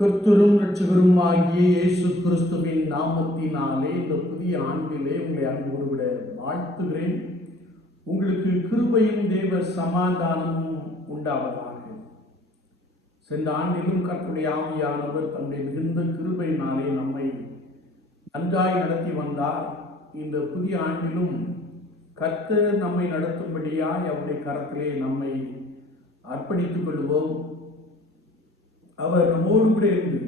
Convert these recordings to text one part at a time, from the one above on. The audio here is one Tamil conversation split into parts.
கர்த்தரும் இரட்சகருமாகிய இயேசு கிறிஸ்துவின் நாமத்தினாலே இந்த புதிய ஆண்டிலே உங்களை அன்போடு விட வாழ்த்துகிறேன். உங்களுக்கு கிருபையும் தேவ சமாதானமும் உண்டாவதாக. சென்ற ஆண்டிலும் கர்த்தருடைய ஆவியானவர் தன்னுடைய மிகுந்த கிருபையினாலே நம்மை நன்றாய் நடத்தி வந்தார். இந்த புதிய ஆண்டிலும் கர்த்தர் நம்மை நடத்தும்படியாய் அவருடைய கரத்திலே நம்மை அர்ப்பணித்துக் கொள்வோம். அவர் நம்மோடு கூட இருந்து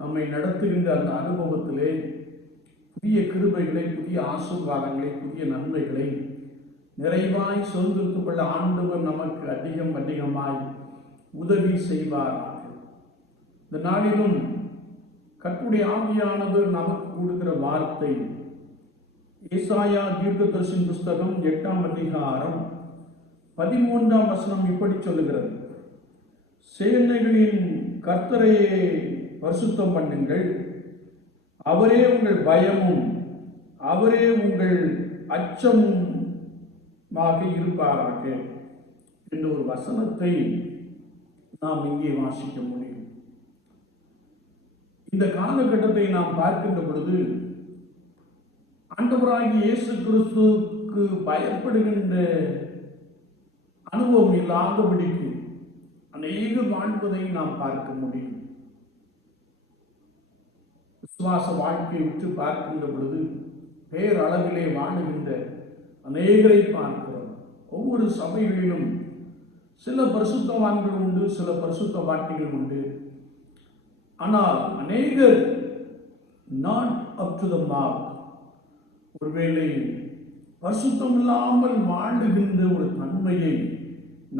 நம்மை நடத்துகின்ற அந்த அனுபவத்திலே புதிய கிருபைகளை, புதிய ஆசீர்வாதங்களை, புதிய நன்மைகளை நிறைவாய் சொந்தத்துக் கொள்ள ஆண்டவர் நமக்கு அதிகமாய் உதவி செய்வாராக. இந்த நாளிலும் கர்த்தருடைய ஆவியானவர் நமக்கு கொடுக்கிற வார்த்தை ஏசாயா தீர்க்கதரிசியின் புஸ்தகம் 8ஆம் அதிகாரம் 13ஆம் வசனம் இப்படி சொல்லுகிறது: சேனைகளின் கர்த்தரையே பரிசுத்தம் பண்ணுங்கள், அவரே உங்கள் பயமும் அவரே உங்கள் அச்சமுமாக இருப்பாராக என்ற ஒரு வசனத்தை நாம் இங்கே வாசிக்க முடியும். இந்த காலகட்டத்தை நாம் பார்க்கின்ற பொழுது ஆண்டவராகிய இயேசு கிறிஸ்துவுக்கு பயப்படுகின்ற அனுபவம் இல்லாதபடிக்கு அநேகர் வாழ்வதை நாம் பார்க்க முடியும். விசுவாச வாழ்க்கையை விட்டு பார்க்கின்ற பொழுது பேரளவிலே வாழுகின்ற அநேகரை பார்க்கிறோம். ஒவ்வொரு சபைகளிலும் சில பரிசுத்தவான்கள் உண்டு, சில பரிசுத்தவான்கள் உண்டு. ஆனால் அநேகர் not up to the mark. ஒருவேளை பரிசுத்தம் இல்லாமல் வாழுகின்ற ஒரு தன்மையை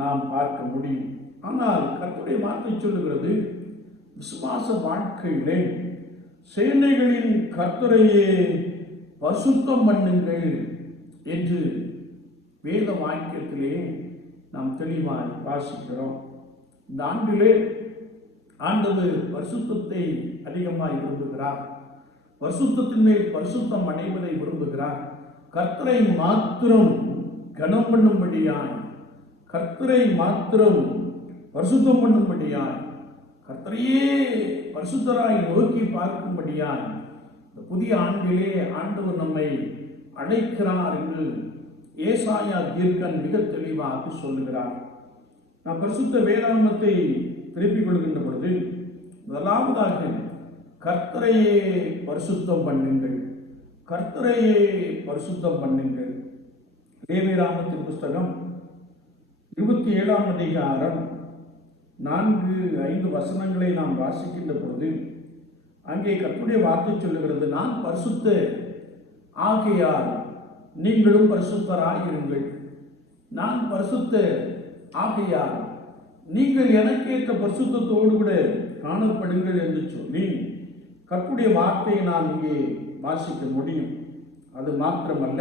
நாம் பார்க்க முடியும். ஆனால் கர்த்தருடைய வார்த்தை சொல்லுகிறது, விசுவாச வாழ்க்கையிலே சேனைகளின் கர்த்தரையே பரிசுத்தம் பண்ணுங்கள் என்று வேத வாக்கியத்திலே நாம் தெளிவாய் வாசிக்கிறோம். இந்த ஆண்டிலே ஆண்டவர் பரிசுத்தத்தை அதிகமாய் விரும்புகிறார். பரிசுத்தத்தின் மேல் பரிசுத்தம் அடைவதை விரும்புகிறார். கர்த்தரை மாத்திரம் கனம் பண்ணும்படியாய், கர்த்தரை மாத்திரம் பரிசுத்தம் பண்ணும்படியாய், கர்த்தரையே பரிசுத்தராய் நோக்கி பார்க்கும்படியாய் இந்த புதிய ஆண்டிலே ஆண்டவர் நம்மை அழைக்கிறார் என்று ஏசாயா தீர்க்கன் மிக தெளிவாக சொல்லுகிறார். நாம் பரிசுத்த வேதாகமத்தை திருப்பிக் கொள்கின்ற பொழுது முதலாவதாக கர்த்தரையே பரிசுத்தம் பண்ணுங்கள், கர்த்தரையே பரிசுத்தம் பண்ணுங்கள். லேவியராகமத்தின் புஸ்தகம் 27ஆம் அதிகாரம் 4-5 வசனங்களை நாம் வாசிக்கின்ற பொழுது அங்கே கர்த்தருடைய வார்த்தை சொல்லுகிறது: நான் பரிசுத்த ஆகையால் நீங்களும் பரிசுத்தராயிருங்கள், நான் பரிசுத்த ஆகையால் நீங்கள் எனக்கேற்ற பரிசுத்தத்தோடு கூட காணப்படுங்கள் என்று சொல்லி கர்த்தருடைய வார்த்தையை நாம் இங்கே வாசிக்க முடியும். அது மாத்திரமல்ல,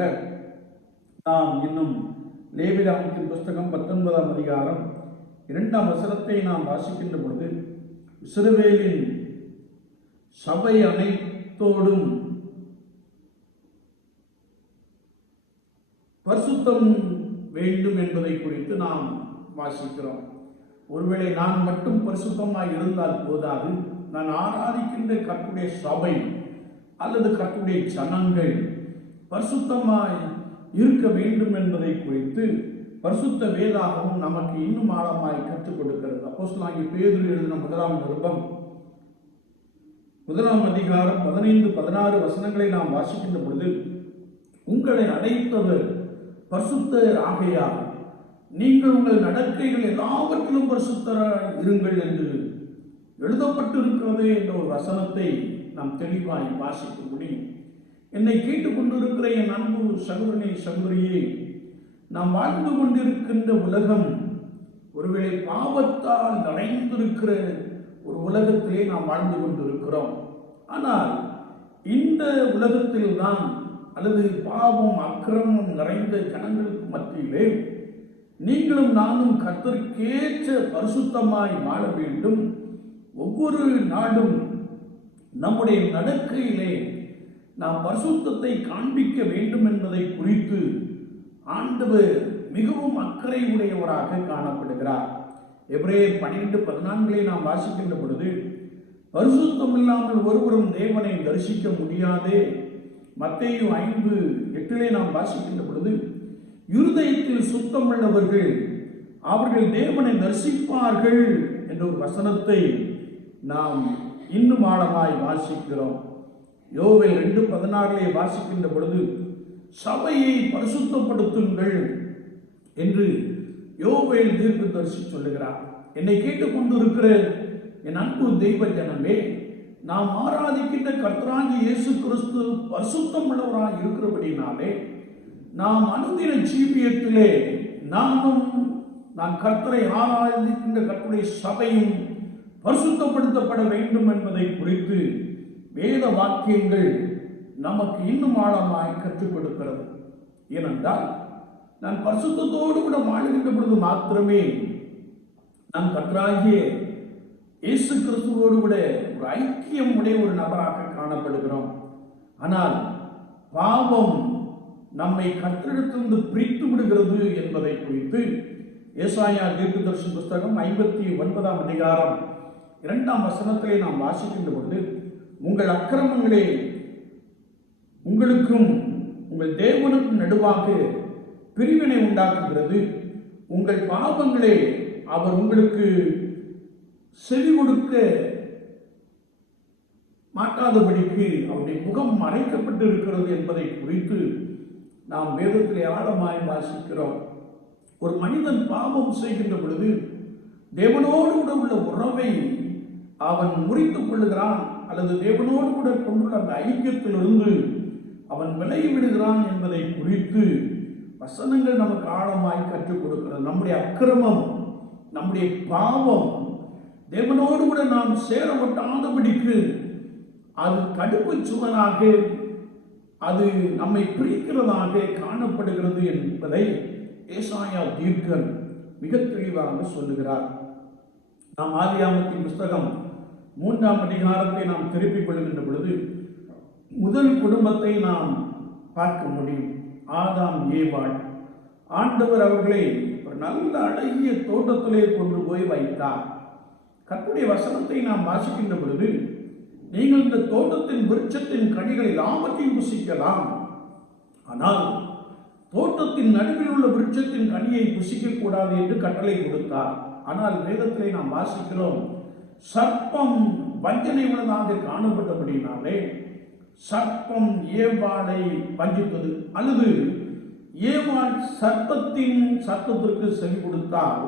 நாம் இன்னும் லேவியராகமத்தின் புஸ்தகம் 19ஆம் அதிகாரம் 2ஆம் வசனத்தை நாம் வாசிக்கின்ற பொழுது இஸ்ரவேலின் சபை அனைத்தோடும் பரிசுத்தம் வேண்டும் என்பதை குறித்து நாம் வாசிக்கிறோம். ஒருவேளை நான் மட்டும் பரிசுத்தமாய் இருந்தால் போதாது, நான் ஆராதிக்கின்ற கர்த்தருடைய சபை அல்லது கர்த்தருடைய ஜனங்கள் பரிசுத்தமாய் இருக்க வேண்டும் என்பதை குறித்து பரிசுத்த வேதாகமும் நமக்கு இன்னும் ஆழமாய் கற்றுக் கொடுக்கிறது. அப்போஸ்தலனாகிய பேதுரு எழுதின 1ஆம் நிருபம் 1ஆம் அதிகாரம் 15-16 வசனங்களை நாம் வாசிக்கின்ற பொழுது, உங்களை அழைத்தவர் பரிசுத்தர் ஆகையால் நீங்கள் உங்கள் நடக்கைகள் எல்லாவற்றிலும் பரிசுத்தராய் இருங்கள் என்று எழுதப்பட்டிருக்கிறது என்ற ஒரு வசனத்தை நாம் தெளிவாய் வாசிக்க முடியும். என்னை கேட்டுக்கொண்டிருக்கிற என் அன்பு சகோதரனே, சகோதரியே, நாம் வாழ்ந்து கொண்டிருக்கின்ற உலகம் ஒருவேளை பாவத்தால் நிறைந்திருக்கிற ஒரு உலகத்திலே நாம் வாழ்ந்து கொண்டிருக்கிறோம். ஆனால் இந்த உலகத்தில் தான் அல்லது பாவம் அக்கிரமம் நிறைந்த ஜனங்களுக்கு மத்தியிலே நீங்களும் நானும் கர்த்தருக்கேற்ற பரிசுத்தமாய் வாழ வேண்டும். ஒவ்வொரு நாளும் நம்முடைய நடக்கையிலே நாம் பரிசுத்தத்தை காண்பிக்க வேண்டும் என்பதை குறித்து ஆண்டவர் மிகவும் அக்கறை உடையவராக காணப்படுகிறார். எபிரேயர் 12:14 நாம் வாசிக்கின்ற பொழுது, பரிசுத்தம் இல்லாமல் ஒருவரும் தேவனை தரிசிக்க முடியாதே. மத்தேயு 5:8 நாம் வாசிக்கின்ற பொழுது, இருதயத்தில் சுத்தம் உள்ளவர்கள் அவர்கள் தேவனை தரிசிப்பார்கள் என்ற ஒரு வசனத்தை நாம் இன்னும் ஆழமாய் வாசிக்கிறோம். யோவேல் 2:16 வாசிக்கின்ற பொழுது, சபையை பரிசுத்தப்படுத்துங்கள் என்று யோவேல் தீர்க்கதரிசி சொல்லுகிறார். என்னை கேட்டுக்கொண்டிருக்கிற என் அன்பு தெய்வ ஜனமே, நாம் ஆராதிக்கின்ற கர்த்தராகிய இயேசு கிறிஸ்து பரிசுத்தம் உள்ளவராய் இருக்கிறபடினாலே நாம் அனுதின ஜீவியத்திலே நான் கர்த்தரை ஆராதிக்கின்ற கர்த்தருடைய சபையும் பரிசுத்தப்படுத்தப்பட வேண்டும் என்பதை குறித்து வேத வாக்கியங்கள் நமக்கு இன்னும் ஆழமாய் கற்றுக் கொடுக்கிறது. ஏனென்றால் நான் பரிசுத்தத்தோடு கூட வாழுகின்ற பொழுது மாத்திரமே நான் கர்த்தராகிய இயேசு கிறிஸ்துவோடு கூட ஒரு ஐக்கியம் உடைய ஒரு நபராக காணப்படுகிறோம். ஆனால் பாவம் நம்மை கர்த்தரிடத்திலிருந்து பிரித்து விடுகிறது என்பதை குறித்து ஏசாயா தீர்க்கதரிசி புஸ்தகம் 59 அதிகாரம் 2 வசனத்திலே நாம் வாசிக்கின்ற பொழுது, உங்கள் அக்கிரமங்களே உங்களுக்கும் உங்கள் தேவனுக்கும் நடுவாக பிரிவினை உண்டாக்குகிறது, உங்கள் பாவங்களே அவர் உங்களுக்கு செவி கொடுக்க மாட்டாதபடிக்கு அவருடைய முகம் மறைக்கப்பட்டு இருக்கிறது என்பதை குறித்து நாம் வேதத்திலே ஆழமாய் வாசிக்கிறோம். ஒரு மனிதன் பாவம் செய்கின்ற பொழுது தேவனோடு கூட உள்ள உறவை அவன் முறித்துக் கொள்ளுகிறான், அல்லது தேவனோடு கூட கொண்டுள்ள அந்த ஐக்கியத்திலிருந்து அவன் விலகி விடுகிறான் என்பதை குறித்து வசனங்கள் நமக்கு ஆழமாய் கற்றுக் கொடுக்கிறது. நம்முடைய அக்கிரமம், நம்முடைய பாவம் தேவனோடு கூட நாம் சேரப்பட்டாதபடிக்கு அது தடுப்பு சுவராக, அது நம்மை பிரிக்கிறதாக காணப்படுகிறது என்பதை ஏசாயா தீர்க்கன் மிக தெளிவாக சொல்லுகிறார். நாம் ஆதியாகமத்தின் புஸ்தகம் 3 அதிகாரத்தை நாம் திருப்பிக் கொள்கின்ற பொழுது முதல் குடும்பத்தை நாம் பார்க்க முடியும். ஆதாம் ஏவாள். ஆண்டவர் அவர்களை ஒரு நல்ல அழகிய தோட்டத்திலே கொண்டு போய் வைத்தார். கர்த்தருடைய வசனத்தை நாம் வாசிக்கின்ற பொழுது, நீங்கள் இந்த தோட்டத்தின் விருட்சத்தின் கனிகளை எல்லாவற்றையும் புசிக்கலாம், ஆனால் தோட்டத்தின் நடுவில் உள்ள விருட்சத்தின் கனியை புசிக்க கூடாது என்று கட்டளை கொடுத்தார். ஆனால் வேதத்திலே நாம் வாசிக்கிறோம், சர்ப்பம் வஞ்சனை உள்ளதாக காணப்பட்டபடினாலே சர்ப்பம் ஏவாளை வஞ்சித்தது, அல்லது ஏவாள் சர்ப்பத்தின் சத்தத்திற்கு செவி கொடுத்தால்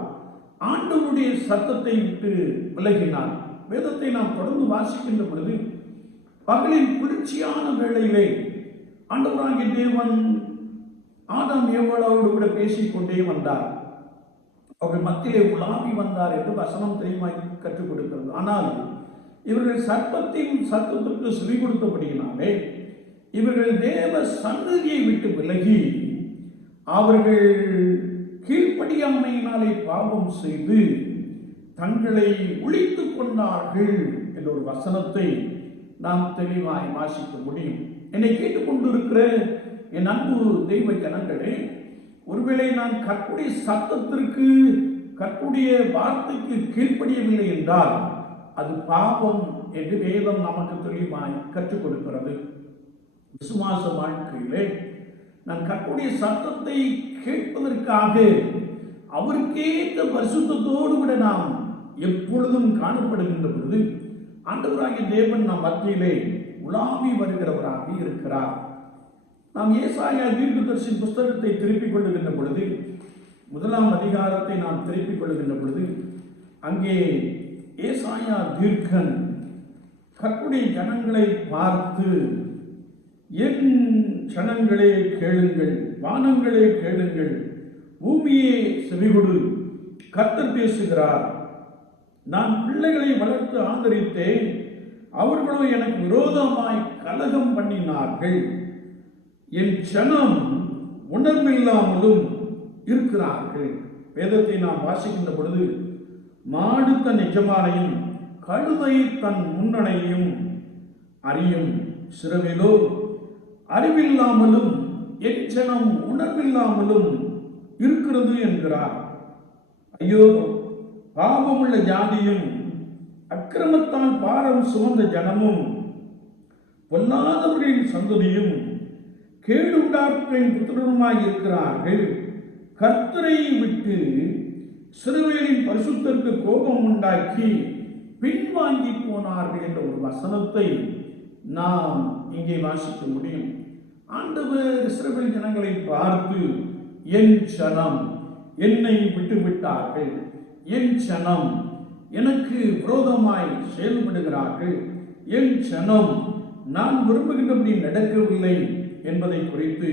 ஆண்டவருடைய சத்தத்தை விட்டு விலகினார். வேதத்தை நாம் தொடர்ந்து வாசிக்கின்ற பொழுது, பகலின் குளிர்ச்சியான வேளையிலே ஆண்டவராகிய தேவன் ஆதாம் ஏவாளோடு கூட பேசிக்கொண்டே வந்தார். அவர்கள் மத்தியிலே உலாவி வந்தார் என்று வசனம் தெளிவாய் கற்றுக் கொடுக்கிறது. ஆனால் இவர்கள் சர்ப்பத்தின் சத்தத்திற்கு செவி கொடுத்தபடியினாலே இவர்கள் தேவ சன்னதியை விட்டு விலகி அவர்கள் கீழ்ப்படியாமையினாலே பாவம் செய்து தங்களை ஒழித்துக் கொண்டார்கள் என்ற ஒரு வசனத்தை நாம் தெளிவாய் வாசிக்க முடியும். என்னை கேட்டுக்கொண்டிருக்கிற என் அன்பு தெய்வ ஜனங்களே, ஒருவேளை நான் கர்த்தருடைய சத்தத்திற்கு, கர்த்தருடைய வார்த்தைக்கு கீழ்ப்படியவில்லை என்றால் அது பாவம் என்று வேதம் நமக்கு தெளிவாய் கற்றுக் கொடுக்கிறது. விசுவாச வாழ்க்கையிலே நான் கர்த்தருடைய சத்தத்தை கேட்பதற்காக அவருக்கேற்ற பரிசுத்தத்தோடு கூட நாம் எப்பொழுதும் காணப்படுகின்ற பொழுது ஆண்டவராகிய தேவன் நம் மத்தியிலே உலாவி வருகிறவராக இருக்கிறார். நாம் ஏசாயா தீர்க்கதரிசி புஸ்தகத்தை திருப்பிக் கொள்ளுகின்ற பொழுது, 1 அதிகாரத்தை நாம் திருப்பிக் கொள்ளுகின்ற பொழுது, அங்கே ஏசாயா தீர்க்கன் கர்த்தருடைய ஜனங்களை பார்த்து, என் ஜனங்களே கேளுங்கள், வானங்களே கேளுங்கள், பூமியே செவிகொடு, கர்த்தர் பேசுகிறார். நான் பிள்ளைகளை வளர்த்து ஆதரித்தேன், அவர்களோ எனக்கு விரோதமாய் கலகம் பண்ணினார்கள். என் ஜனம் உணர்வில்லாமலும் இருக்கிறார்கள். வேதத்தை நாம் வாசிக்கின்ற பொழுது, மாடு தன் எஜமானையும் கழுதை தன் முன்னணையும் அறியும், சிறவிலோ அறிவில்லாமலும் என் ஜனம் உணர்வில்லாமலும் இருக்கிறது என்கிறார். ஐயோ, பாவமுள்ள ஜாதியும் அக்கிரமத்தால் பாரம் சுமந்த ஜனமும் பொல்லாதவர்களின் சந்ததியும் கேடுண்டார்களின் புத்திரருமாய் இருக்கிறார்கள். கர்த்தரை விட்டு இஸ்ரவேலின் பரிசுத்தருக்கு கோபம் உண்டாக்கி பின்வாங்கி போனார்கள் என்ற ஒரு வசனத்தை நாம் இங்கே வாசிக்க முடியும். ஆண்டவர் இஸ்ரவேல் ஜனங்களை பார்த்து, என் ஜனம் என்னை விட்டு விட்டார்கள், என் ஜனம் எனக்கு விரோதமாய் செயல்படுகிறார்கள், என் ஜனம் நான் விரும்புகின்றபடி நடக்கவில்லை என்பதை குறித்து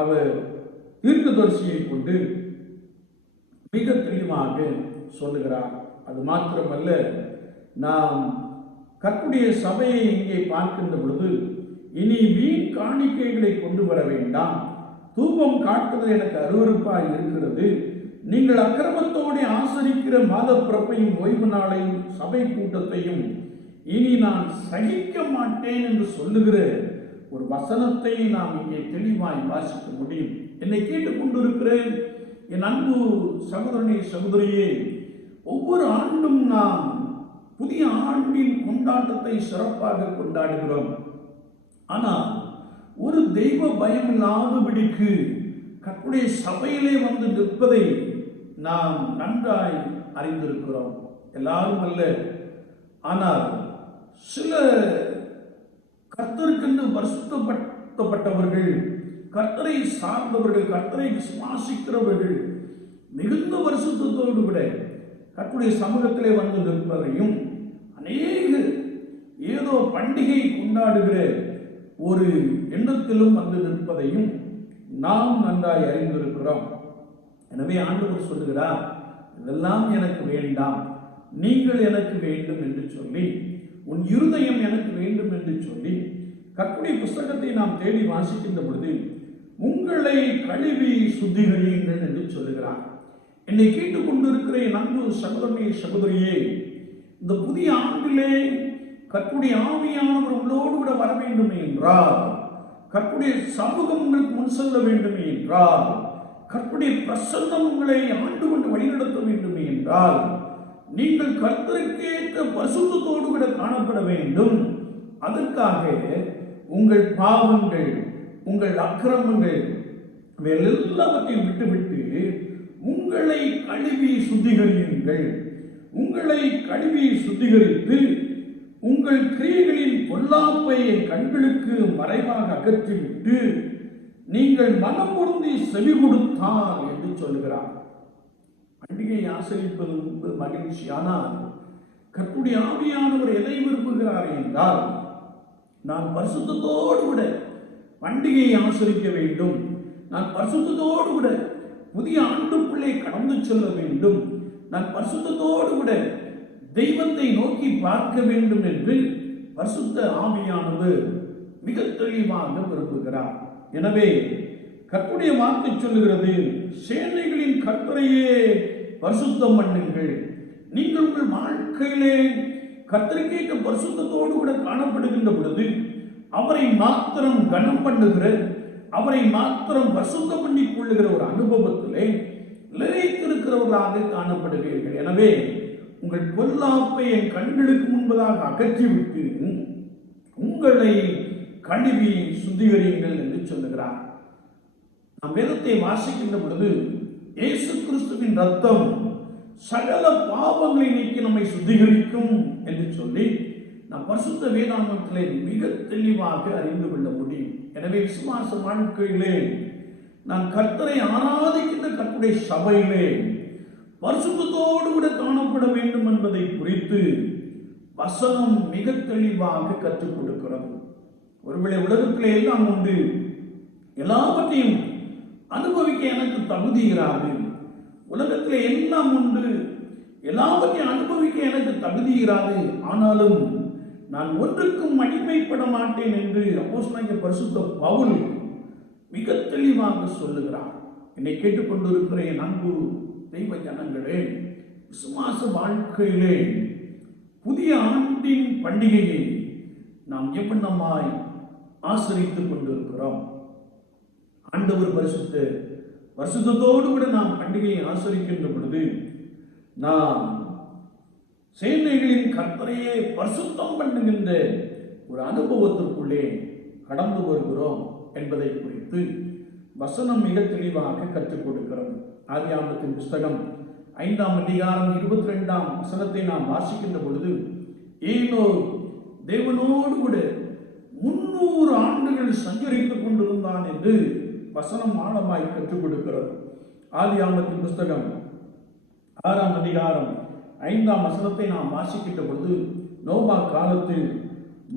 அவர் தீர்க்கதரிசியை கொண்டு மிக தெளிவாக சொல்லுகிறார். அது மாத்திரமல்ல, நாம் கர்த்தருடைய சபையை இங்கே பார்க்கின்ற பொழுது, இனி வீண் காணிக்கைகளை கொண்டு வர வேண்டாம், தூபம் காட்டுதல் எனக்கு அருவருப்பாய் இருக்கிறது, நீங்கள் அக்கிரமத்தோடு ஆசரிக்கிற மாத பிறப்பையும் ஓய்வு நாளையும் சபை கூட்டத்தையும் இனி நான் சகிக்க மாட்டேன் என்று சொல்லுகிற ஒரு வசனத்தை நாம் இங்கே தெளிவாய் வாசிக்க முடியும். என்னை கேட்டுக்கொண்டிருக்கிறேன் என் அன்பு சகோதரனே, சகோதரியே, ஒவ்வொரு ஆண்டும் நாம் புதிய ஆண்டின் கொண்டாட்டத்தை சிறப்பாக கொண்டாடுகிறோம். ஆனால் ஒரு தெய்வ பயம் இல்லாதபடிக்கு கர்த்தருடைய சபையிலே வந்து நிற்பதை நாம் நன்றாய் அறிந்திருக்கிறோம். எல்லாரும் அல்ல, ஆனால் சில கர்த்தருக்கென்று பரிசுத்தப்பட்டவர்கள், கர்த்தரை சார்ந்தவர்கள், கர்த்தரை விசுவாசிக்கிறவர்கள் மிகுந்த பரிசுத்தத்தோடு விட கர்த்தருடைய சமூகத்திலே வந்து நிற்பதையும், அநேக ஏதோ பண்டிகை கொண்டாடுகிற ஒரு எண்ணத்திலும் வந்து நிற்பதையும் நாம் நன்றாய் அறிந்திருக்கிறோம். எனவே ஆண்டவர் சொல்லுகிறார், இதெல்லாம் எனக்கு வேண்டாம், நீங்கள் எனக்கு வேண்டும் என்று சொல்லி, உன் இருதயம் எனக்கு வேண்டும் என்று சொல்லி கர்த்தருடைய புஸ்தகத்தை நாம் தேடி வாசிக்கின்ற பொழுது, உங்களை கழுவி சுத்திகரியுங்கள் என்று சொல்லுகிறார். என்னை கேட்டுக்கொண்டிருக்கிற என் அன்பு சகோதரனே, சகோதரியே, இந்த புதிய ஆண்டிலே கர்த்தருடைய ஆவியானவர் உங்களோடு கூட வர வேண்டும் என்றால், கர்த்தருடைய சமூகம் உங்களுக்கு முன் செல்ல வேண்டும் என்றால், கர்த்தருடைய பிரசன்னம் உங்களை ஆண்டு கொண்டு வழிநடத்த வேண்டும் என்றால், நீங்கள் கர்த்தருக்கேற்ற பரிசுத்தத்தோடு கூட காணப்பட வேண்டும். அதற்காக உங்கள் பாவங்கள், உங்கள் அக்கிரமங்கள் எல்லாவற்றையும் விட்டுவிட்டு உங்களை கழுவி சுத்திகரியுங்கள். உங்களை கழுவி சுத்திகரித்து உங்கள் கிரியைகளின் பொல்லாப்பை என் கண்களுக்கு மறைவாக அகற்றிவிட்டு நீங்கள் மனம் பொருந்தி செவி கொடுத்தால் என்று சொல்லுகிறார். பண்டிகை ஆசரிப்பது மகிழ்ச்சி. ஆனால் கர்த்தருடைய ஆவியானவர் எதை விரும்புகிறார் என்றால், நான் பரிசுத்தத்தோடு கூட பண்டிகையை ஆசரிக்க வேண்டும், நான் பரிசுத்தத்தோடு கூட புதிய ஆண்டுக்குள்ளே கடந்து செல்ல வேண்டும், நான் பரிசுத்தத்தோடு கூட தெய்வத்தை நோக்கி பார்க்க வேண்டும் என்று பரிசுத்த ஆவியானவர் மிக தெளிவாக விரும்புகிறார். எனவே கர்த்தருடைய வார்த்தை சொல்லுகிறது, சேனைகளின் கர்த்தரையே பரிசுத்தம் பண்ணுங்கள். நீங்கள் உங்கள் வாழ்க்கையிலே கர்த்தருக்கேற்ற பரிசுத்தத்தோடு கூட காணப்படுகின்ற பொழுது, அவரை மாத்திரம் கனம் பண்ணுகிற, அவரை மாத்திரம் பரிசுத்தம் பண்ணி கொள்ளுகிற ஒரு அனுபவத்திலே நிலைத்திருக்கிறவர்களாக காணப்படுகிறீர்கள். எனவே உங்கள் பொல்லாப்பை என் கண்களுக்கு முன்பதாக அகற்றிவிட்டு உங்களை கழுவி சுத்திகரியுங்கள் என்று சொல்லுகிறார். நாம் வேதத்தை வாசிக்கின்ற பொழுது, இயேசு கிறிஸ்துவின் ரத்தம் சகல பாவங்களை நீக்கி நம்மை சுத்திகரிக்கும் என்று சொல்லி நாம் பரிசுத்த வேதாகமத்திலே மிக தெளிவாக அறிந்து கொள்ள முடியும். எனவே விசுவாச வாழ்க்கையிலே நான் கர்த்தரை ஆராதிக்கின்ற கர்த்தருடைய சபையிலே பரிசுத்தத்தோடு கூட காணப்பட வேண்டும் என்பதை குறித்து வசனம் மிக தெளிவாக கற்றுக் கொடுக்கிறது. ஒருவேளை உலகத்திலே எல்லாம் உண்டு, எல்லாவற்றையும் அனுபவிக்க எனக்கு தகுதி இராது, உலகத்திலே எல்லாம் உண்டு, எல்லாவற்றையும் அனுபவிக்க எனக்கு தகுதி இராது, ஆனாலும் நான் ஒன்றுக்கும் அடிமைப்பட மாட்டேன் என்று அப்போஸ்தலனாகிய பரிசுத்த பவுல் மிக தெளிவாக சொல்லுகிறார். என்னை கேட்டுக்கொண்டிருக்கிற என் அன்பு தெய்வ ஜனங்களே, விசுவாச வாழ்க்கையிலே புதிய ஆண்டின் பண்டிகையை நாம் எவ்வண்ணமாய் ஆசரித்துக் கொண்டிருக்கிறோம். ஆண்டவர் பரிசுத்தத்தோடு கூட நாம் பண்டிகையை ஆசரிக்கின்ற பொழுது நாம் சேனைகளின் கர்த்தரையே பரிசுத்தம் பண்ணுகின்ற ஒரு அனுபவத்திற்குள்ளே கடந்து வருகிறோம் என்பதை குறித்து வசனம் மிக தெளிவாக கற்றுக் கொடுக்கிறது. ஆதியாகமத்தின் புஸ்தகம் 5ஆம் அதிகாரம் 22ஆம் வசனத்தை நாம் வாசிக்கின்ற பொழுது, ஏனோக் தேவனோடு கூட 300 ஆண்டுகள் சஞ்சரித்துக் கொண்டிருந்தான் என்று வசனம் ஆழமாய் கற்றுக் கொடுக்கிறது. ஆதியாகமத்தின் புஸ்தகம் 6ஆம் அதிகாரம் 5ஆம் வசனத்தை நாம் வாசிக்கின்ற பொழுது, நோவா காலத்தில்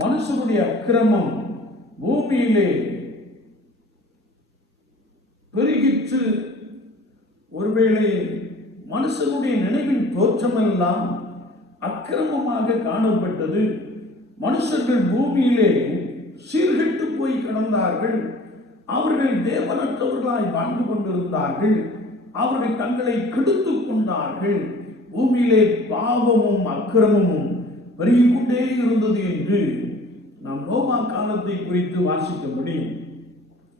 மனுஷனுடைய அக்கிரமம் பூமியிலே பெருகிற்று. ஒருவேளை மனுஷனுடைய நினைவின் தோற்றமெல்லாம் அக்கிரமமாக காணப்பட்டது. மனுஷர்கள் பூமியிலே சீர்கெட்டு போய் கிடந்தார்கள். அவர்கள் தேவனற்றவர்களாய் வாழ்ந்து கொண்டிருந்தார்கள். அவர்கள் தங்களை கெடுத்துக் கொண்டார்கள். பூமியிலே பாவமும் அக்கிரமமும் பெருகிக்கொண்டே இருந்தது என்று நாம் நோவா காலத்தை குறித்து வாசிக்க முடியும்.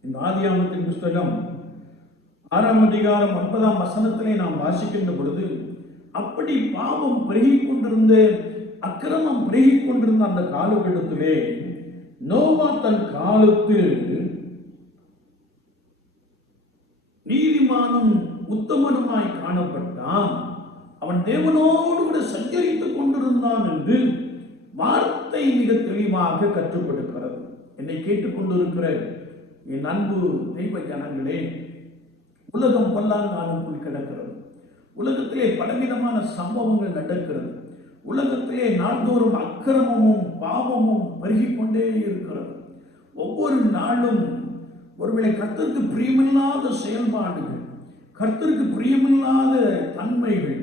இந்த ஆதியாகமத்தின் புஸ்தகம் 6ஆம் அதிகாரம் 9ஆம் வசனத்திலே நாம் வாசிக்கின்ற பொழுது, அப்படி பாவம் பெருகிக் கொண்டிருந்த, அக்கிரமம் பெருகிக் கொண்டிருந்த அந்த காலகட்டத்திலே நோவா தன் காலத்தில் நீதிமானும் உத்தமனுமாய் காணப்பட்டான். அவன் தேவனோடு கூட சஞ்சரித்துக் கொண்டிருந்தான் என்று வார்த்தை மிக தெளிவாக கற்றுக் கொடுக்கிறது. என்னை கேட்டுக்கொண்டிருக்கிற என் அன்பு தெய்வ ஜனங்களே, உலகம் பல்லாங்காலுக்குள் கிடக்கிறது. உலகத்திலே பலவிதமான சம்பவங்கள் நடக்கிறது. உலகத்திலே நாள்தோறும் அக்கிரமமும் பாவமும் பெருகிக்கொண்டே இருக்கிறது. ஒவ்வொரு நாளும் ஒருவேளை கர்த்தருக்கு பிரியமில்லாத செயல்பாடுகள், கர்த்தருக்கு பிரியமில்லாத தன்மைகள்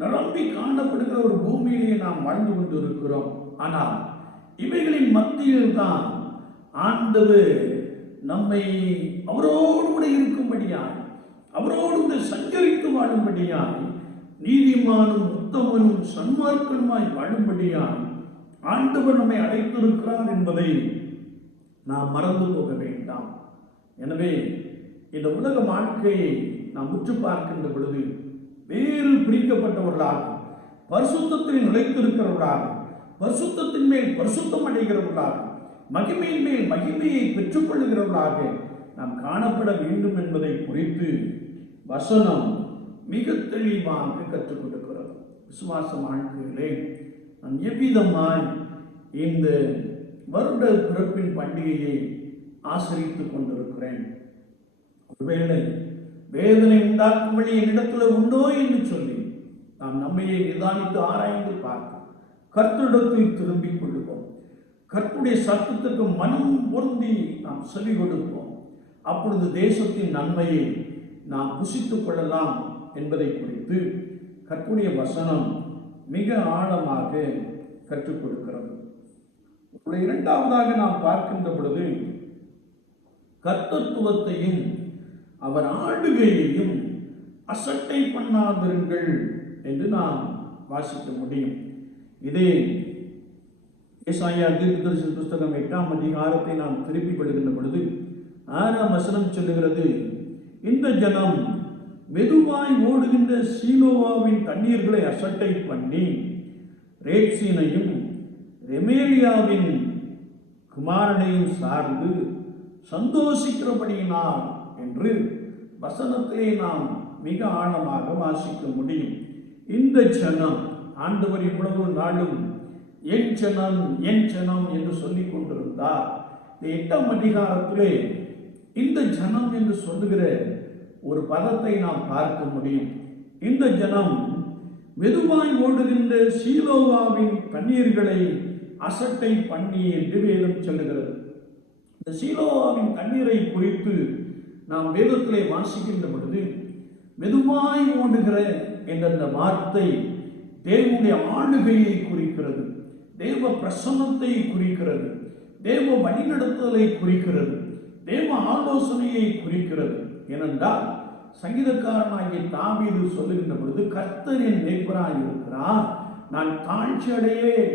நிரம்பி காணப்படுகிற ஒரு பூமியிலே நாம் வாழ்ந்து கொண்டு இருக்கிறோம். ஆனால் இவைகளின் மத்தியில் தான் ஆண்டவர் நம்மை அவரோடு கூட இருக்கும்படியாய், அவரோடு கூட சஞ்சரித்து வாழும்படியாய், நீதிமானும் உத்தமனும் சன்மார்க்கனுமாய் வாழும்படியாய் ஆண்டவர் நம்மை அழைத்திருக்கிறார் என்பதை நாம் மறந்து போக வேண்டாம். எனவே இந்த உலக வாழ்க்கையை நாம் உற்று பார்க்கின்ற பொழுது வேறு பிரிக்கப்பட்டவர்களாக, பரிசுத்தத்தில் நிலைத்திருக்கிறவர்களாக, பரிசுத்தத்தின் மேல் பரிசுத்தம் அடைகிறவர்களாக, மகிமையின் மேல் மகிமையை பெற்றுக் கொள்ளுகிறவர்களாக நாம் காணப்பட வேண்டும் என்பதை குறித்து வசனம் மிக தெளிவாக கற்றுக் கொடுக்கிறது. விசுவாச வாழ்க்கையிலே நான் எவ்விதமாய் இந்த வருட பிறப்பின் பண்டிகையை ஆசரித்துக் கொண்டிருக்கிறேன்? ஒருவேளை வேதனை உண்டாக்கும் வழி என்னிடத்தில் உண்டோ என்று சொல்லி நாம் நம்மையே நிதானித்து ஆராய்ந்து பார்த்து கர்த்தரிடத்தில் திரும்பிக் கொள்ளுவோம். கர்த்தருடைய சத்தத்துக்கு மனம் பொருந்தி நாம் செவி கொடுப்போம். அப்பொழுது தேசத்தின் நன்மையை நாம் புசித்துக் கொள்ளலாம் என்பதை குறித்து கர்த்தருடைய வசனம் மிக ஆழமாக கற்றுக் கொடுக்கிறது. இரண்டாவதாக நாம் பார்க்கின்ற பொழுது கர்த்தத்துவத்தையும் அவர் ஆளுகையையும் அசட்டை பண்ணாதிருங்கள் என்று நாம் வாசிக்க முடியும். இதே ஏசாயா தீர்க்கதரிசன புஸ்தகம் 8ஆம் அதிகாரத்தை நாம் திருப்பிக் கொள்கின்ற பொழுது 6ஆம் வசனம் சொல்லுகிறது, இந்த ஜனம் மெதுவாய் ஓடுகின்ற சீலோவாவின் தண்ணீர்களை அசட்டை பண்ணி ரேட்சீனையும் ரெமேலியாவின் குமாரனையும் சார்ந்து சந்தோஷிக்கிறபடியினால் என்று வசனத்திலே நாம் மிக ஆழமாக வாசிக்க முடியும். இந்த ஜனம் ஆண்டவர் இவ்வளவு நாளும் என் ஜனம் என் ஜனம் என்று சொல்லிக் கொண்டிருந்தார். இந்த 8ஆம் அதிகாரத்திலே இந்த ஜனம் என்று சொல்லுகிற ஒரு பதத்தை நாம் பார்க்க முடியும். இந்த ஜனம் மெதுவாய் ஓடுகின்ற சீலோவாவின் தண்ணீர்களை அசட்டை பண்ணி என்று வேதம் சொல்லுகிறது. இந்த சீலோவாவின் தண்ணீரை குறித்து நாம் வேதத்திலே வாசிக்கின்ற பொழுது மெதுவாய் ஓடுகிற என்ற வார்த்தை தேவனுடைய ஆளுகையை குறிக்கிறது, தேவ பிரசன்னத்தை குறிக்கிறது, தேவ வழிநடத்துதலை குறிக்கிறது, தேவ ஆலோசனையை குறிக்கிறது. ஏனென்றால் சங்கீதக்காரனாகிய தாவீது சொல்லுகின்ற பொழுது, கர்த்தர் என் மேய்ப்பராய் இருக்கிறார், நான் தாழ்ச்சி அடையேன்,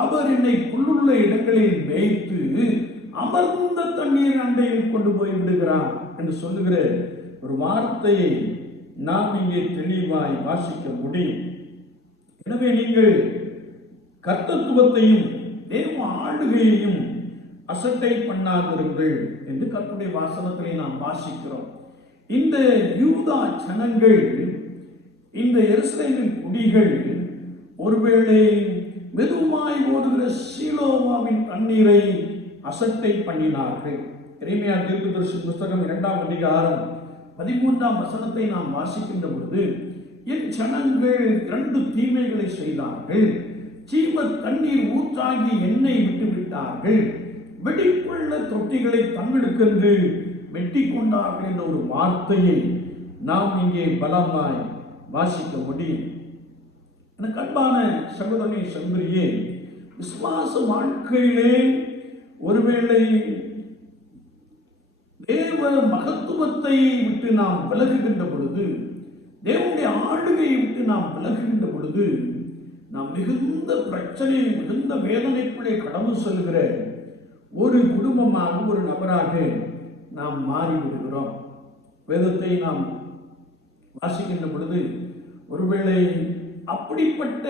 அவர் என்னை புல்லுள்ள இடங்களில் மேய்த்து அமர்ந்த தண்ணீர் அண்டையில் கொண்டு போய் விடுகிறார் என்று சொல்லுகிற ஒரு வார்த்தையை நாம் இங்கே தெளிவாய் வாசிக்க முடியும். எனவே நீங்கள் கர்த்தத்துவத்தையும் தேவ ஆளுகையையும் அசட்டை பண்ணாதிருங்கள் என்று கர்த்தருடைய வாசனத்திலே நாம் வாசிக்கிறோம். இந்த யூதா ஜனங்கள், இந்த எருசலேமின் குடிகள் ஒருவேளை மெதுவாய் ஓடுகிற சீலோவாவின் தண்ணீரை அசட்டை பண்ணினார்கள். எரேமியா தீர்க்கதரிசி புத்தகம் 2ஆம் அதிகாரம் 13ஆம் வசனத்தை நாம் வாசிக்கின்ற பொழுது, என் ஜனங்கள் 2 தீமைகளை செய்தார்கள். ஜீவ தண்ணீர் ஊற்றாகி எண்ணெய் விட்டு விட்டார்கள். வெடிப்புள்ள தொட்டிகளை தங்களுக்கென்று வெட்டி கொண்டார்கள் என்ற ஒரு வார்த்தையை நாம் இங்கே பலமாய் வாசிக்க முடியும். எனக்கு அன்பான சகோதரனே சகோதரியே, விசுவாச வாழ்க்கையிலே ஒருவேளை தேவ மகத்துவத்தை விட்டு நாம் விலகுகின்ற பொழுது, தேவனுடைய ஆளுகையை விட்டு நாம் விலகுகின்ற பொழுது, நாம் மிகுந்த பிரச்சனை, மிகுந்த வேதனைக்குள்ளே கடந்து செல்கிற ஒரு குடும்பமாக, ஒரு நபராக நாம் மாறிவிடுகிறோம். வேதத்தை நாம் வாசிக்கின்ற பொழுது ஒருவேளை அப்படிப்பட்ட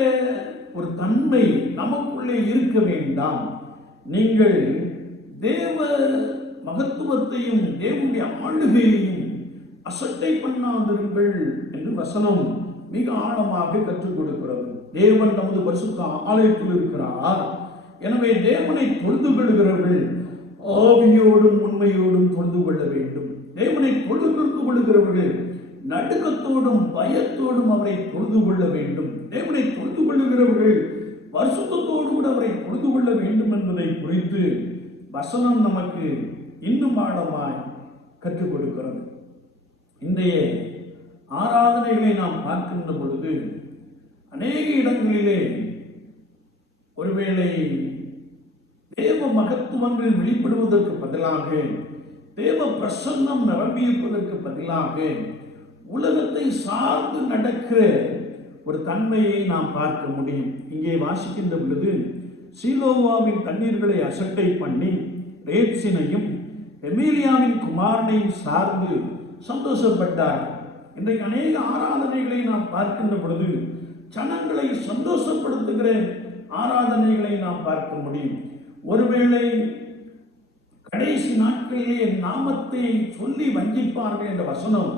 ஒரு தன்மை நமக்குள்ளே இருக்க வேண்டாம். நீங்கள் தேவ மகத்துவத்தையும் தேவனுடைய ஆளுகையையும் அசட்டை பண்ணாதிருங்கள் என்று வசனம் மிக ஆழமாக கற்றுக் கொடுக்கிறது. தேவன் நமது பரிசுத்த ஆலயத்தில் இருக்கிறார். எனவே தேவனை தொழுது கொள்கிறவர்கள் ஆவியோடும் உண்மையோடும் தொழுது கொள்ள வேண்டும். தேவனை தொழுது கொள்கிறவர்கள் நடுக்கத்தோடும் பயத்தோடும் அவரை தொழுது கொள்ள வேண்டும். தேவனை தொழுது கொள்ளுகிறவர்கள் பரிசுத்தத்தோடு கூட அவரை தொழுது கொள்ள வேண்டும் என்பதை குறித்து வசனம் நமக்கு இன்னும் ஆழமாய் கற்றுக் கொடுக்கிறது. இன்றைய ஆராதனைகளை நாம் பார்க்கின்ற பொழுது அநேக இடங்களிலே ஒருவேளை தேவ மகத்துவங்கள் வெளிப்படுவதற்கு பதிலாக, தேவ பிரசன்னம் நிரம்பியிருப்பதற்கு பதிலாக உலகத்தை சார்ந்து நடக்கிற ஒரு தன்மையை நாம் பார்க்க முடியும். இங்கே வாசிக்கின்ற பொழுது சீலோவாவின் தண்ணீர்களை அசட்டை பண்ணி ரேட்சினையும் எமேலியாவின் குமாரனையும் சார்ந்து சந்தோஷப்பட்டார். இன்றைக்கு அநேக ஆராதனைகளை நாம் பார்க்கின்ற பொழுது ஜனங்களை சந்தோஷப்படுத்துகிற ஆராதனைகளை நாம் பார்க்க முடியும். ஒருவேளை கடைசி நாட்களிலே என் நாமத்தை சொல்லி வஞ்சிப்பார்கள் என்ற வசனம்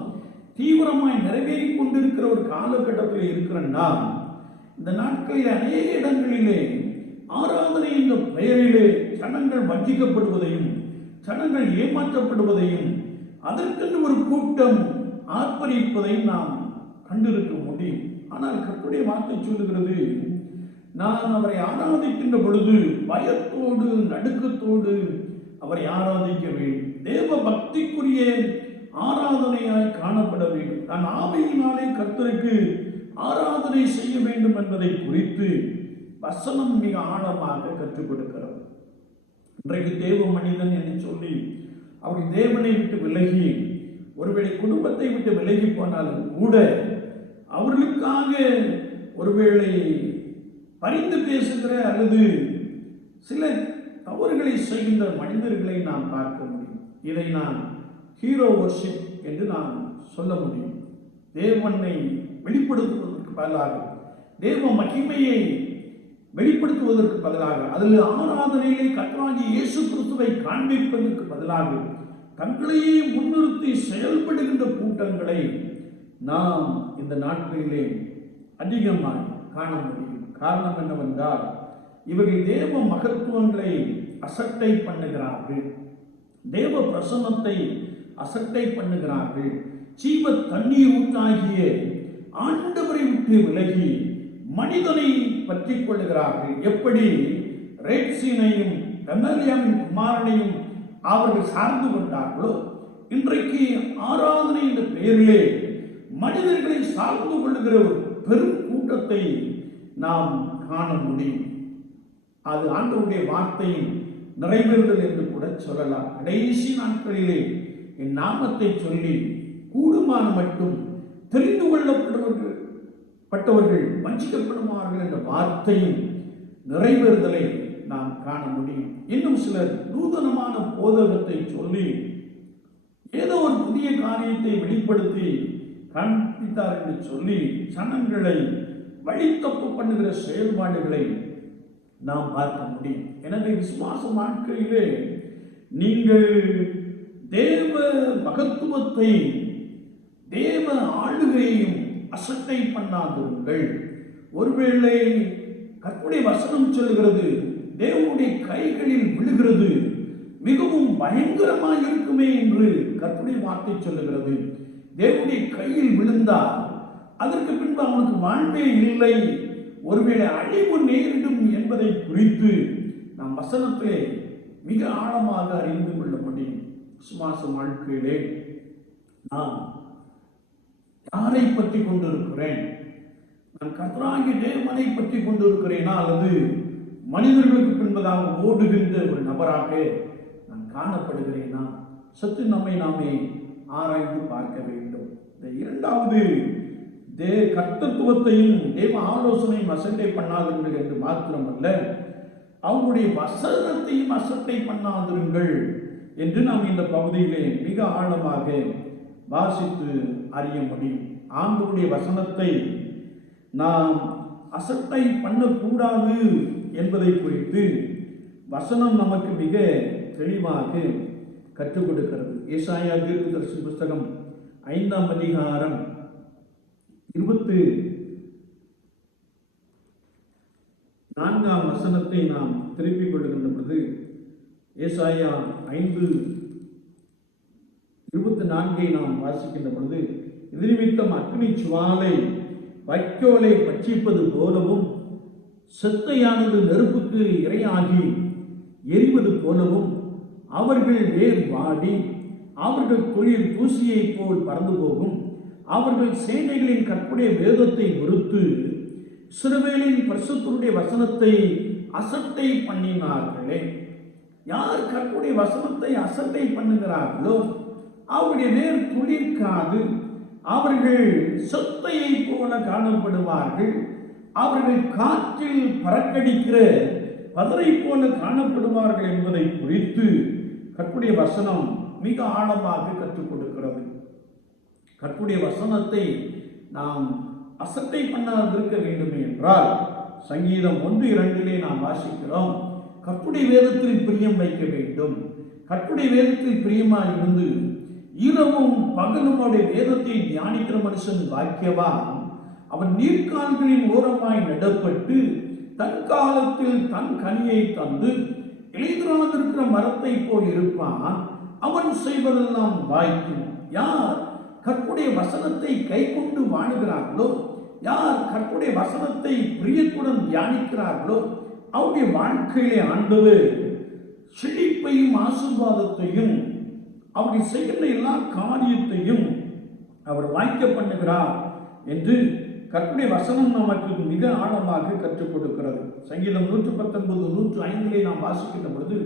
தீவிரமாய் நிறைவேறி கொண்டிருக்கிற ஒரு காலகட்டத்தில் இருக்கிற நாம், இந்த நாட்களில் அநேக இடங்களிலே ஆராதனை என்ற பெயரிலே ஜனங்கள் வஞ்சிக்கப்படுவதையும் ஜனங்கள் ஏமாற்றப்படுவதையும் அதற்கென்று ஒரு கூட்டம் ஆர்ப்பரிப்பதையும் நாம் கண்டிருக்க முடியும். ஆனால் கர்த்தருடைய வார்த்தை சொல்லுகிறது, நான் அவரை ஆராதிக்கின்ற பொழுது பயத்தோடு நடுக்கத்தோடு அவரை ஆராதிக்க வேண்டும். தேவ பக்திக்குரிய ஆராதனையாய் காணப்பட வேண்டும். நான் ஆவியினாலே கர்த்தருக்கு ஆராதனை செய்ய வேண்டும் என்பதை குறித்து வசனம் மிக ஆழமாக கற்றுக் கொடுக்கிறது. இன்றைக்கு தேவ மனிதன் என்று சொல்லி அவர்கள் தேவனை விட்டு விலகி ஒருவேளை குடும்பத்தை விட்டு விலகி போனாலும் கூட அவர்களுக்காக ஒருவேளை பரிந்து பேசுகிற அல்லது சில தவறுகளை செய்கின்ற மனிதர்களை நாம் பார்க்க முடியும். இதை நான் ஹீரோ வர்ஷிப் என்று நான் சொல்ல முடியும். தேவனை வெளிப்படுத்துவதற்கு பதிலாக, தேவ மகிமையை வெளிப்படுத்துவதற்கு பதிலாக, அதில் ஆராதனையிலே கர்த்தராகிய இயேசு கிறிஸ்துவை காண்பிப்பதற்கு பதிலாக தங்களையே முன்னிறுத்தி செயல்படுகின்ற கூட்டங்களை நாம் இந்த நாட்களிலே அதிகமாக காண முடியும். காரணம் என்னவென்றால், இவர்கள் தேவ மகத்துவங்களை அசட்டை பண்ணுகிறார்கள், தேவ பிரசன்னத்தை அசட்டை பண்ணுகிறார்கள். ஜீவ தண்ணீர் ஊற்றாகிய ஆண்டவரை விட்டு விலகி மனிதனை பற்றி கொள்ளுகிறார்கள். எப்படி ரேட்சீனையும் எமேலியாவின் குமாரனையும் அவர்கள் சார்ந்து கொண்டார்களோ, இன்றைக்கு ஆராதனை என்ற பெயரிலே மனிதர்களை சார்ந்து கொள்ளுகிற ஒரு பெரும் கூட்டத்தை நாம் காண முடியும். அது ஆண்டவருடைய வார்த்தையின் நிறைவேறுதல் என்று கூட சொல்லலாம். கடைசி நாட்களிலே என் நாமத்தை சொல்லி கூடுமான மட்டும் தெரிந்து கொள்ளப்பட்டவர்கள் வஞ்சிக்கப்படுவார்கள் என்ற வார்த்தையின் நிறைவேறுதலை நாம் காண முடியும். இன்னும் சிலர் நூதனமான போதகத்தை சொல்லி ஏதோ ஒரு புதிய காரியத்தை வெளிப்படுத்தி காண்பித்தார் என்று சொல்லி ஜனங்களை வழித்தப்பு பண்ணுகிற செயல்பாடுகளை நாம் பார்க்க முடியும். எனவே விசுவாச வாழ்க்கையிலே நீங்கள் தேவ மகத்துவத்தை, தேவ ஆளுகையையும் அசட்டை பண்ணாதிருங்கள். ஒருவேளை கர்த்தருடைய வசனம் சொல்கிறது, தேவனுடைய கைகளில் விழுகிறது மிகவும் பயங்கரமாக இருக்குமே என்று கர்த்தருடைய வார்த்தை சொல்லுகிறது. தேவனுடைய கையில் விழுந்தால் அதற்கு பின்பு அவனுக்கு வாழ்வே இல்லை, ஒருவேளை அழிவு நேரிடும் என்பதை குறித்து நாம் வசனத்திலே மிக ஆழமாக அறிந்து கொள்ள முடியும். விசுவாச வாழ்க்கையிலே நான் யாரை பற்றி கொண்டிருக்கிறேன்? நான் கர்த்தராகிய தேவனை பற்றி கொண்டிருக்கிறேனா, அல்லது மனிதர்களுக்கு பின்பதாக ஓடுகின்ற ஒரு நபராக நான் காணப்படுகிறேனா? சற்று நம்மை நாமே ஆராய்ந்து பார்க்க வேண்டும். இந்த இரண்டாவது கர்த்தத்துவத்தையும் தேவ ஆலோசனையும் அசட்டை பண்ணாதீர்கள் என்று மாத்திரமல்ல, அவருடைய வசனத்தையும் அசட்டை பண்ணாதிருங்கள் என்று நாம் இந்த பகுதியிலே மிக ஆழமாக வாசித்து அறிய முடியும். ஆண்டவருடைய வசனத்தை நாம் அசட்டை பண்ணக்கூடாது என்பதை குறித்து வசனம் நமக்கு மிக தெளிவாக கற்றுக் கொடுக்கிறது. ஏசாயா தீர்க்கதரிசி புஸ்தகம் 5ஆம் அதிகாரம் 24ஆம் வசனத்தை நாம் திருப்பிக் கொள்ளுகின்ற பொழுது, ஏசாயா 5:24 நாம் வாசிக்கின்ற பொழுது, இது நிமித்தம் அக்னி சுவாலை வைக்கோலை பட்சிப்பது போலவும், செத்தையானது நெருப்புக்கு இரையாகி எரிவது போலவும், அவர்கள் வேர் வாடி அவர்கள் தொழில் தூசியை போல் பறந்து போகும். அவர்கள் சேனைகளின் கற்புடைய வேதத்தை வெறுத்து இஸ்ரவேலின் பரிசுத்தருடைய வசனத்தை அசட்டை பண்ணினார்களே. யார் கற்புடைய வசனத்தை அசட்டை பண்ணுகிறார்களோ அவருடைய வேர் துளிர்க்காது, அவர்கள் சொத்தையை போல காணப்படுவார்கள். அவர்கள் காற்றில் பறக்கடிக்கிற பதரை போல காணப்படுவார்கள் என்பதை குறித்து கர்த்தருடைய வசனம் மிக ஆழமாக கற்றுக் கொடுக்கிறது. கர்த்தருடைய வசனத்தை நாம் அசட்டை பண்ணாதிருக்க வேண்டும் என்றால், சங்கீதம் 1:2 நாம் வாசிக்கிறோம், கர்த்தருடைய வேதத்தில் பிரியம் வைக்க வேண்டும். கர்த்தருடைய வேதத்தில் பிரியமாய் இருந்து இரவும் பகலும் அவருடைய வேதத்தை தியானிக்கிற மனுஷன் பாக்கியவான். அவன் நீர்க்கால்களின் ஓரமாய் நடப்பட்டு தன் காலத்தில் தன் கனியை தந்து இலையுதிராதிருக்கிற மரத்தை போல் இருப்பான். அவன் செய்வதெல்லாம் வாய்க்கும். யார் கர்த்தருடைய வசனத்தை கை கொண்டு வாழுகிறார்களோ, யார் கர்த்தருடைய வசனத்தை பிரியத்துடன் தியானிக்கிறார்களோ, அவருடைய வாழ்க்கையிலே ஆண்டவர் செழிப்பையும் ஆசீர்வாதத்தையும் அவருடைய செய்கின்ற எல்லா காரியத்தையும் அவர் வாய்க்க பண்ணுகிறார் என்று கர்த்தருடைய வசனம் நமக்கு மிக ஆழமாக கற்றுக் கொடுக்கிறது. சங்கீதம் 119, 105 நாம் வாசிக்கின்ற பொழுது,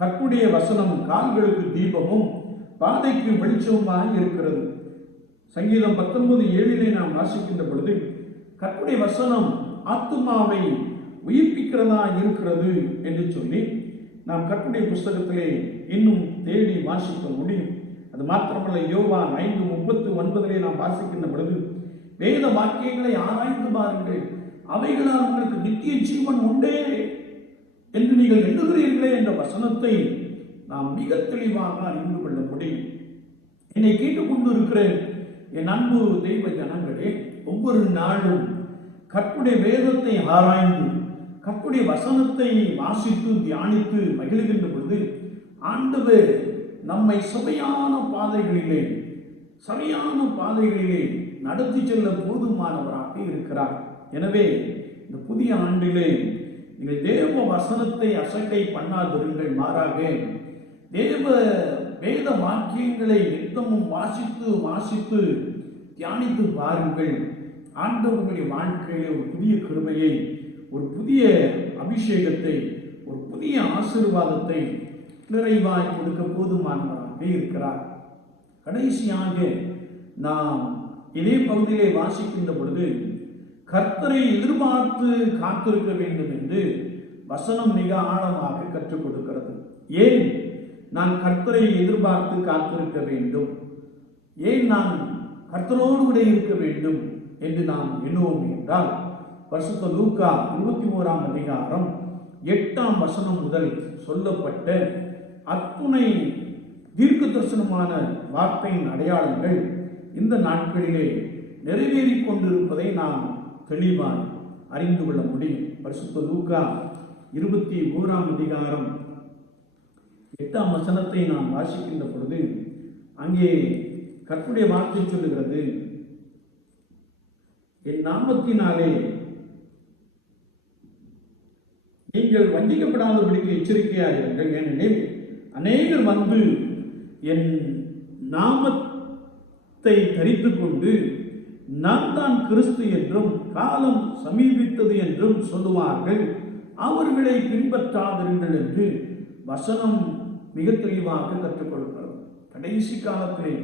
கர்த்தருடைய வசனம் கால்களுக்கு தீபமும் பாதைக்கு வெளிச்சமுமாக இருக்கிறது. சங்கீதம் 19:7 நாம் வாசிக்கின்ற பொழுது, கர்த்தருடைய வசனம் ஆத்துமாவை உயிர்ப்பிக்கிறதா இருக்கிறது என்று சொல்லி நாம் கர்த்தருடைய புஸ்தகத்திலே இன்னும் தேடி வாசிக்க முடியும். அது மாத்திரமல்ல, யோவான் 5:39 நாம் வாசிக்கின்ற பொழுது, வேத வாக்கியங்களை ஆராய்ந்து பாருங்கள், அவைகளால் உங்களுக்கு நித்திய ஜீவன் உண்டே என்று நீங்கள் எண்ணுகிறீர்களே என்ற வசனத்தை நாம் மிக தெளிவாக அறிந்து கொள்ள முடியும். என்னை கேட்டுக்கொண்டு இருக்கிற என் அன்பு தெய்வ ஜனங்களே, ஒவ்வொரு நாளும் கர்த்தருடைய வேதத்தை ஆராய்ந்து கர்த்தருடைய வசனத்தை வாசித்து தியானித்து மகிழ்கின்ற பொழுது ஆண்டவர் நம்மை சரியான பாதைகளிலே நடத்தி செல்ல போதுமானவராக இருக்கிறார். எனவே இந்த புதிய ஆண்டிலே நீங்கள் தேவ வசனத்தை அசட்டை பண்ணாதிருங்கள், மாறாக தேவ வேத வாக்கியங்களை நித்தமும் வாசித்து தியானித்து பாருங்கள். ஆண்டவர்களுடைய வாழ்க்கையிலே ஒரு புதிய கிருபையை, ஒரு புதிய அபிஷேகத்தை, ஒரு புதிய ஆசீர்வாதத்தை நிறைவாய் கொடுக்க போதுமானவராக இருக்கிறார். கடைசியாக நாம் இதே பகுதியிலே வாசிக்கின்ற பொழுது, கர்த்தரை எதிர்பார்த்து காத்திருக்க வேண்டும் என்று வசனம் மிக ஆழமாக கற்றுக் கொடுக்கிறது. ஏன் நான் கர்த்தரை எதிர்பார்த்து காத்திருக்க வேண்டும்? ஏன் நான் கர்த்தரோடு கூட இருக்க வேண்டும் என்று நாம் எண்ணுவோம் என்றால், பரிசுத்த லூக்கா 21ஆம் அதிகாரம் 8ஆம் வசனம் முதல் சொல்லப்பட்ட அத்துணை தீர்க்க தரிசனமான வார்த்தையின் அடையாளங்கள் இந்த நாட்களிலே நிறைவேறிக் கொண்டிருப்பதை நாம் தெளிவாய் அறிந்து கொள்ள முடியும். பரிசுத்த லூக்கா 21ஆம் அதிகாரம் 8ஆம் வசனத்தை நாம் வாசிக்கின்ற பொழுது அங்கே கர்த்தருடைய வார்த்தை சொல்லுகிறது, என் நாமத்தினாலே நீங்கள் வஞ்சிக்கப்படாதபடிக்கு எச்சரிக்கையாக இருங்கள். ஏனெனில் அநேகர் வந்து என் நாமத்தை தரித்துக் கொண்டு நான் தான் கிறிஸ்து என்றும் காலம் சமீபித்தது என்றும் சொல்லுவார்கள். அவர்களை பின்பற்றாதிருங்கள் என்று வசனம் மிக தெளிவாக கற்றுக் கொடுக்கிறது. கடைசி காலத்திலே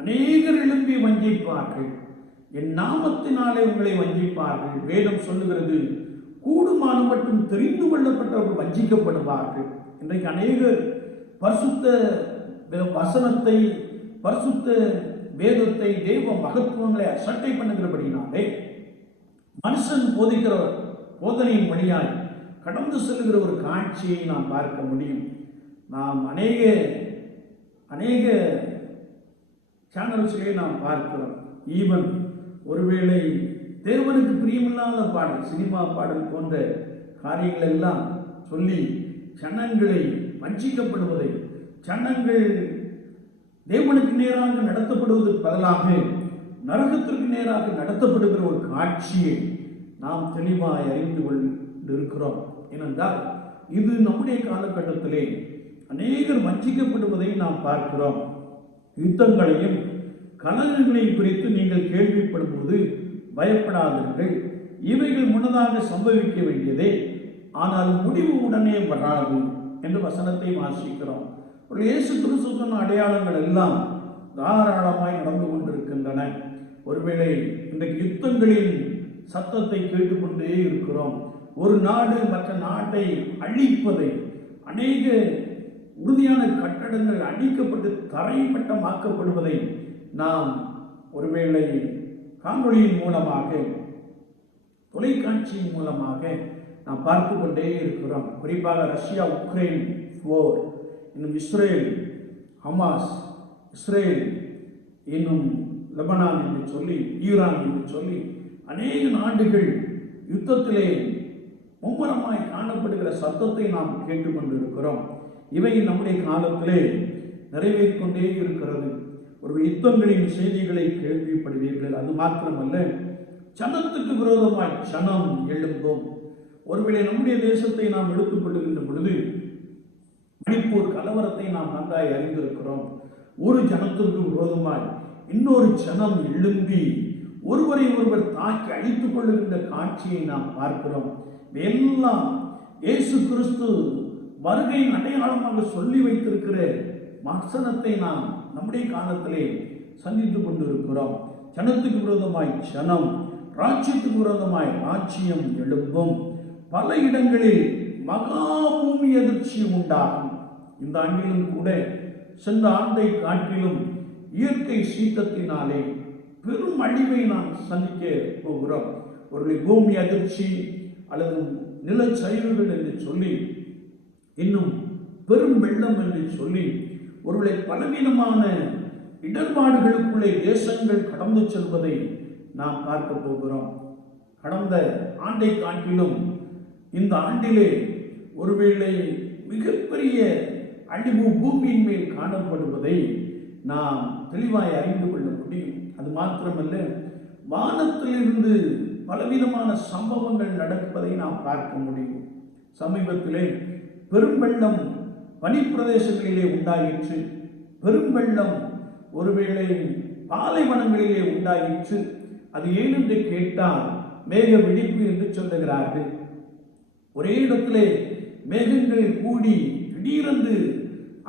அநேகர் எழும்பி வஞ்சிப்பார்கள், என் நாமத்தினாலே உங்களை வஞ்சிப்பார்கள். வேதம் சொல்லுகிறது, கூடுமான மட்டும் தெரிந்து கொள்ளப்பட்டவர்கள் வஞ்சிக்கப்படுவார்கள். இன்றைக்கு அநேகர் பரிசுத்த வசனத்தை, பரிசுத்த வேதத்தை, தேவ மகத்துவங்களை அசட்டை பண்ணுகிறபடினாலே மனுஷன் போதிக்கிற போதனையின் வழியாய் கடந்து செல்கிற ஒரு காட்சியை நாம் பார்க்க முடியும். நாம் அநேக சேனல்ஸிலே நாம் பார்க்கிறோம். ஈவன் ஒருவேளை தேவனுக்கு பிரியமில்லாத பாடல், சினிமா பாடல் போன்ற காரியங்கள் எல்லாம் சொல்லி ஜனங்களை வஞ்சிக்கப்படுவதை, ஜனங்கள் தேவனுக்கு நேராக நடத்தப்படுவதற்கு பதிலாக நரகத்திற்கு நேராக நடத்தப்படுகிற ஒரு காட்சியை நாம் தெளிவாய் அறிந்து கொண்டிருக்கிறோம். ஏனென்றால் இது நம்முடைய காலகட்டத்திலே அநேகர் வஞ்சிக்கப்படுவதை நாம் பார்க்கிறோம். யுத்தங்களையும் கலகங்களையும் குறித்து நீங்கள் கேள்விப்படும்போது பயப்படாதீர்கள், இவைகள் முன்னதாக சம்பவிக்க வேண்டியதே, ஆனால் முடிவு உடனே வராது என்று வசனத்தை வாசிக்கிறோம். இயேசு கிறிஸ்து சொன்ன அடையாளங்கள் எல்லாம் தாராளமாய் நடந்து கொண்டிருக்கின்றன. ஒருவேளை இன்றைக்கு யுத்தங்களின் சத்தத்தை கேட்டுக்கொண்டே இருக்கிறோம். ஒரு நாடு மற்ற நாட்டை அழிப்பதை, அநேக உறுதியான கட்டடங்கள் அழிக்கப்பட்டு தரைமட்டமாக்கப்படுவதை நாம் ஒருவேளை காணொளியின் மூலமாக, தொலைக்காட்சியின் மூலமாக நாம் பார்த்து கொண்டே இருக்கிறோம். குறிப்பாக ரஷ்யா உக்ரைன் போர், இன்னும் இஸ்ரேல் ஹமாஸ், இஸ்ரேல் இன்னும் லெபனான் என்று சொல்லி, ஈரான் என்று சொல்லி அநேக நாடுகள் யுத்தத்திலே மும்முரமாய் காணப்படுகிற சத்தத்தை நாம் கேட்டுக்கொண்டிருக்கிறோம். இவை நம்முடைய காலத்திலே நிறைவேறிக்கொண்டே இருக்கிறது. ஒரு யுத்தங்களின் செய்திகளை கேள்விப்படுவீர்கள். அது மாத்திரமல்ல, சனத்துக்கு விரோதமாய் சனம் எழும்பும். ஒருவேளை நம்முடைய தேசத்தை நாம் எடுத்துக்கொள்ளுகின்ற பொழுது மணிப்பூர் கலவரத்தை நாம் நன்றாய் அறிந்திருக்கிறோம். ஒரு ஜனத்திற்கு விரோதமாய் இன்னொரு ஜனம் எழும்பி ஒருவரை ஒருவர் தாக்கி அழித்துக் கொள்ளுகின்ற காட்சியை நாம் பார்க்கிறோம். எல்லாம் இயேசு கிறிஸ்து வருகையின் அடையாளமாக சொல்லி வைத்திருக்கிற வசனத்தை நாம் நம்முடைய காலத்திலே சந்தித்துக் கொண்டிருக்கிறோம். ஜனத்துக்கு விரோதமாய் ஜனம், ராஜ்யத்துக்கு விரோதமாய் ராஜ்யம் எழும்பும். பல இடங்களில் மகா பூமி அதிர்ச்சி உண்டாகும். இந்த ஆண்டிலும் கூட சென்ற ஆண்டை காட்டிலும் இயற்கை சீற்றத்தினாலே பெரும் அழிவை நாம் சந்திக்க போகிறோம். ஒரு பூமி அதிர்ச்சி அல்லது நிலச்சரிவுகள் என்று சொல்லி, இன்னும் பெரும் வெள்ளம் என்று சொல்லி, ஒருவேளை பலவீனமான இடர்பாடுகளுக்குள்ளே தேசங்கள் கடந்து செல்வதை நாம் பார்க்க போகிறோம். கடந்த ஆண்டை காட்டிலும் இந்த ஆண்டிலே ஒருவேளை மிகப்பெரிய அழிவு பூமியின் மேல் காணப்படுவதை நாம் தெளிவாய் அறிந்து கொள்ள முடியும். அது மாத்திரமல்ல, வானத்திலிருந்து பலவிதமான சம்பவங்கள் நடப்பதை நாம் பார்க்க முடியும். சமீபத்திலே பெரும் வெள்ளம் பனிப்பிரதேசங்களிலே உண்டாயிற்று. பெரும் வெள்ளம் ஒருவேளை பாலைவனங்களிலே உண்டாயிற்று. அது ஏனென்று கேட்டால் மேக வெடிப்பு என்று சொல்லுகிறார்கள். ஒரே இடத்திலே மேகங்கள் கூடி திடீரென்று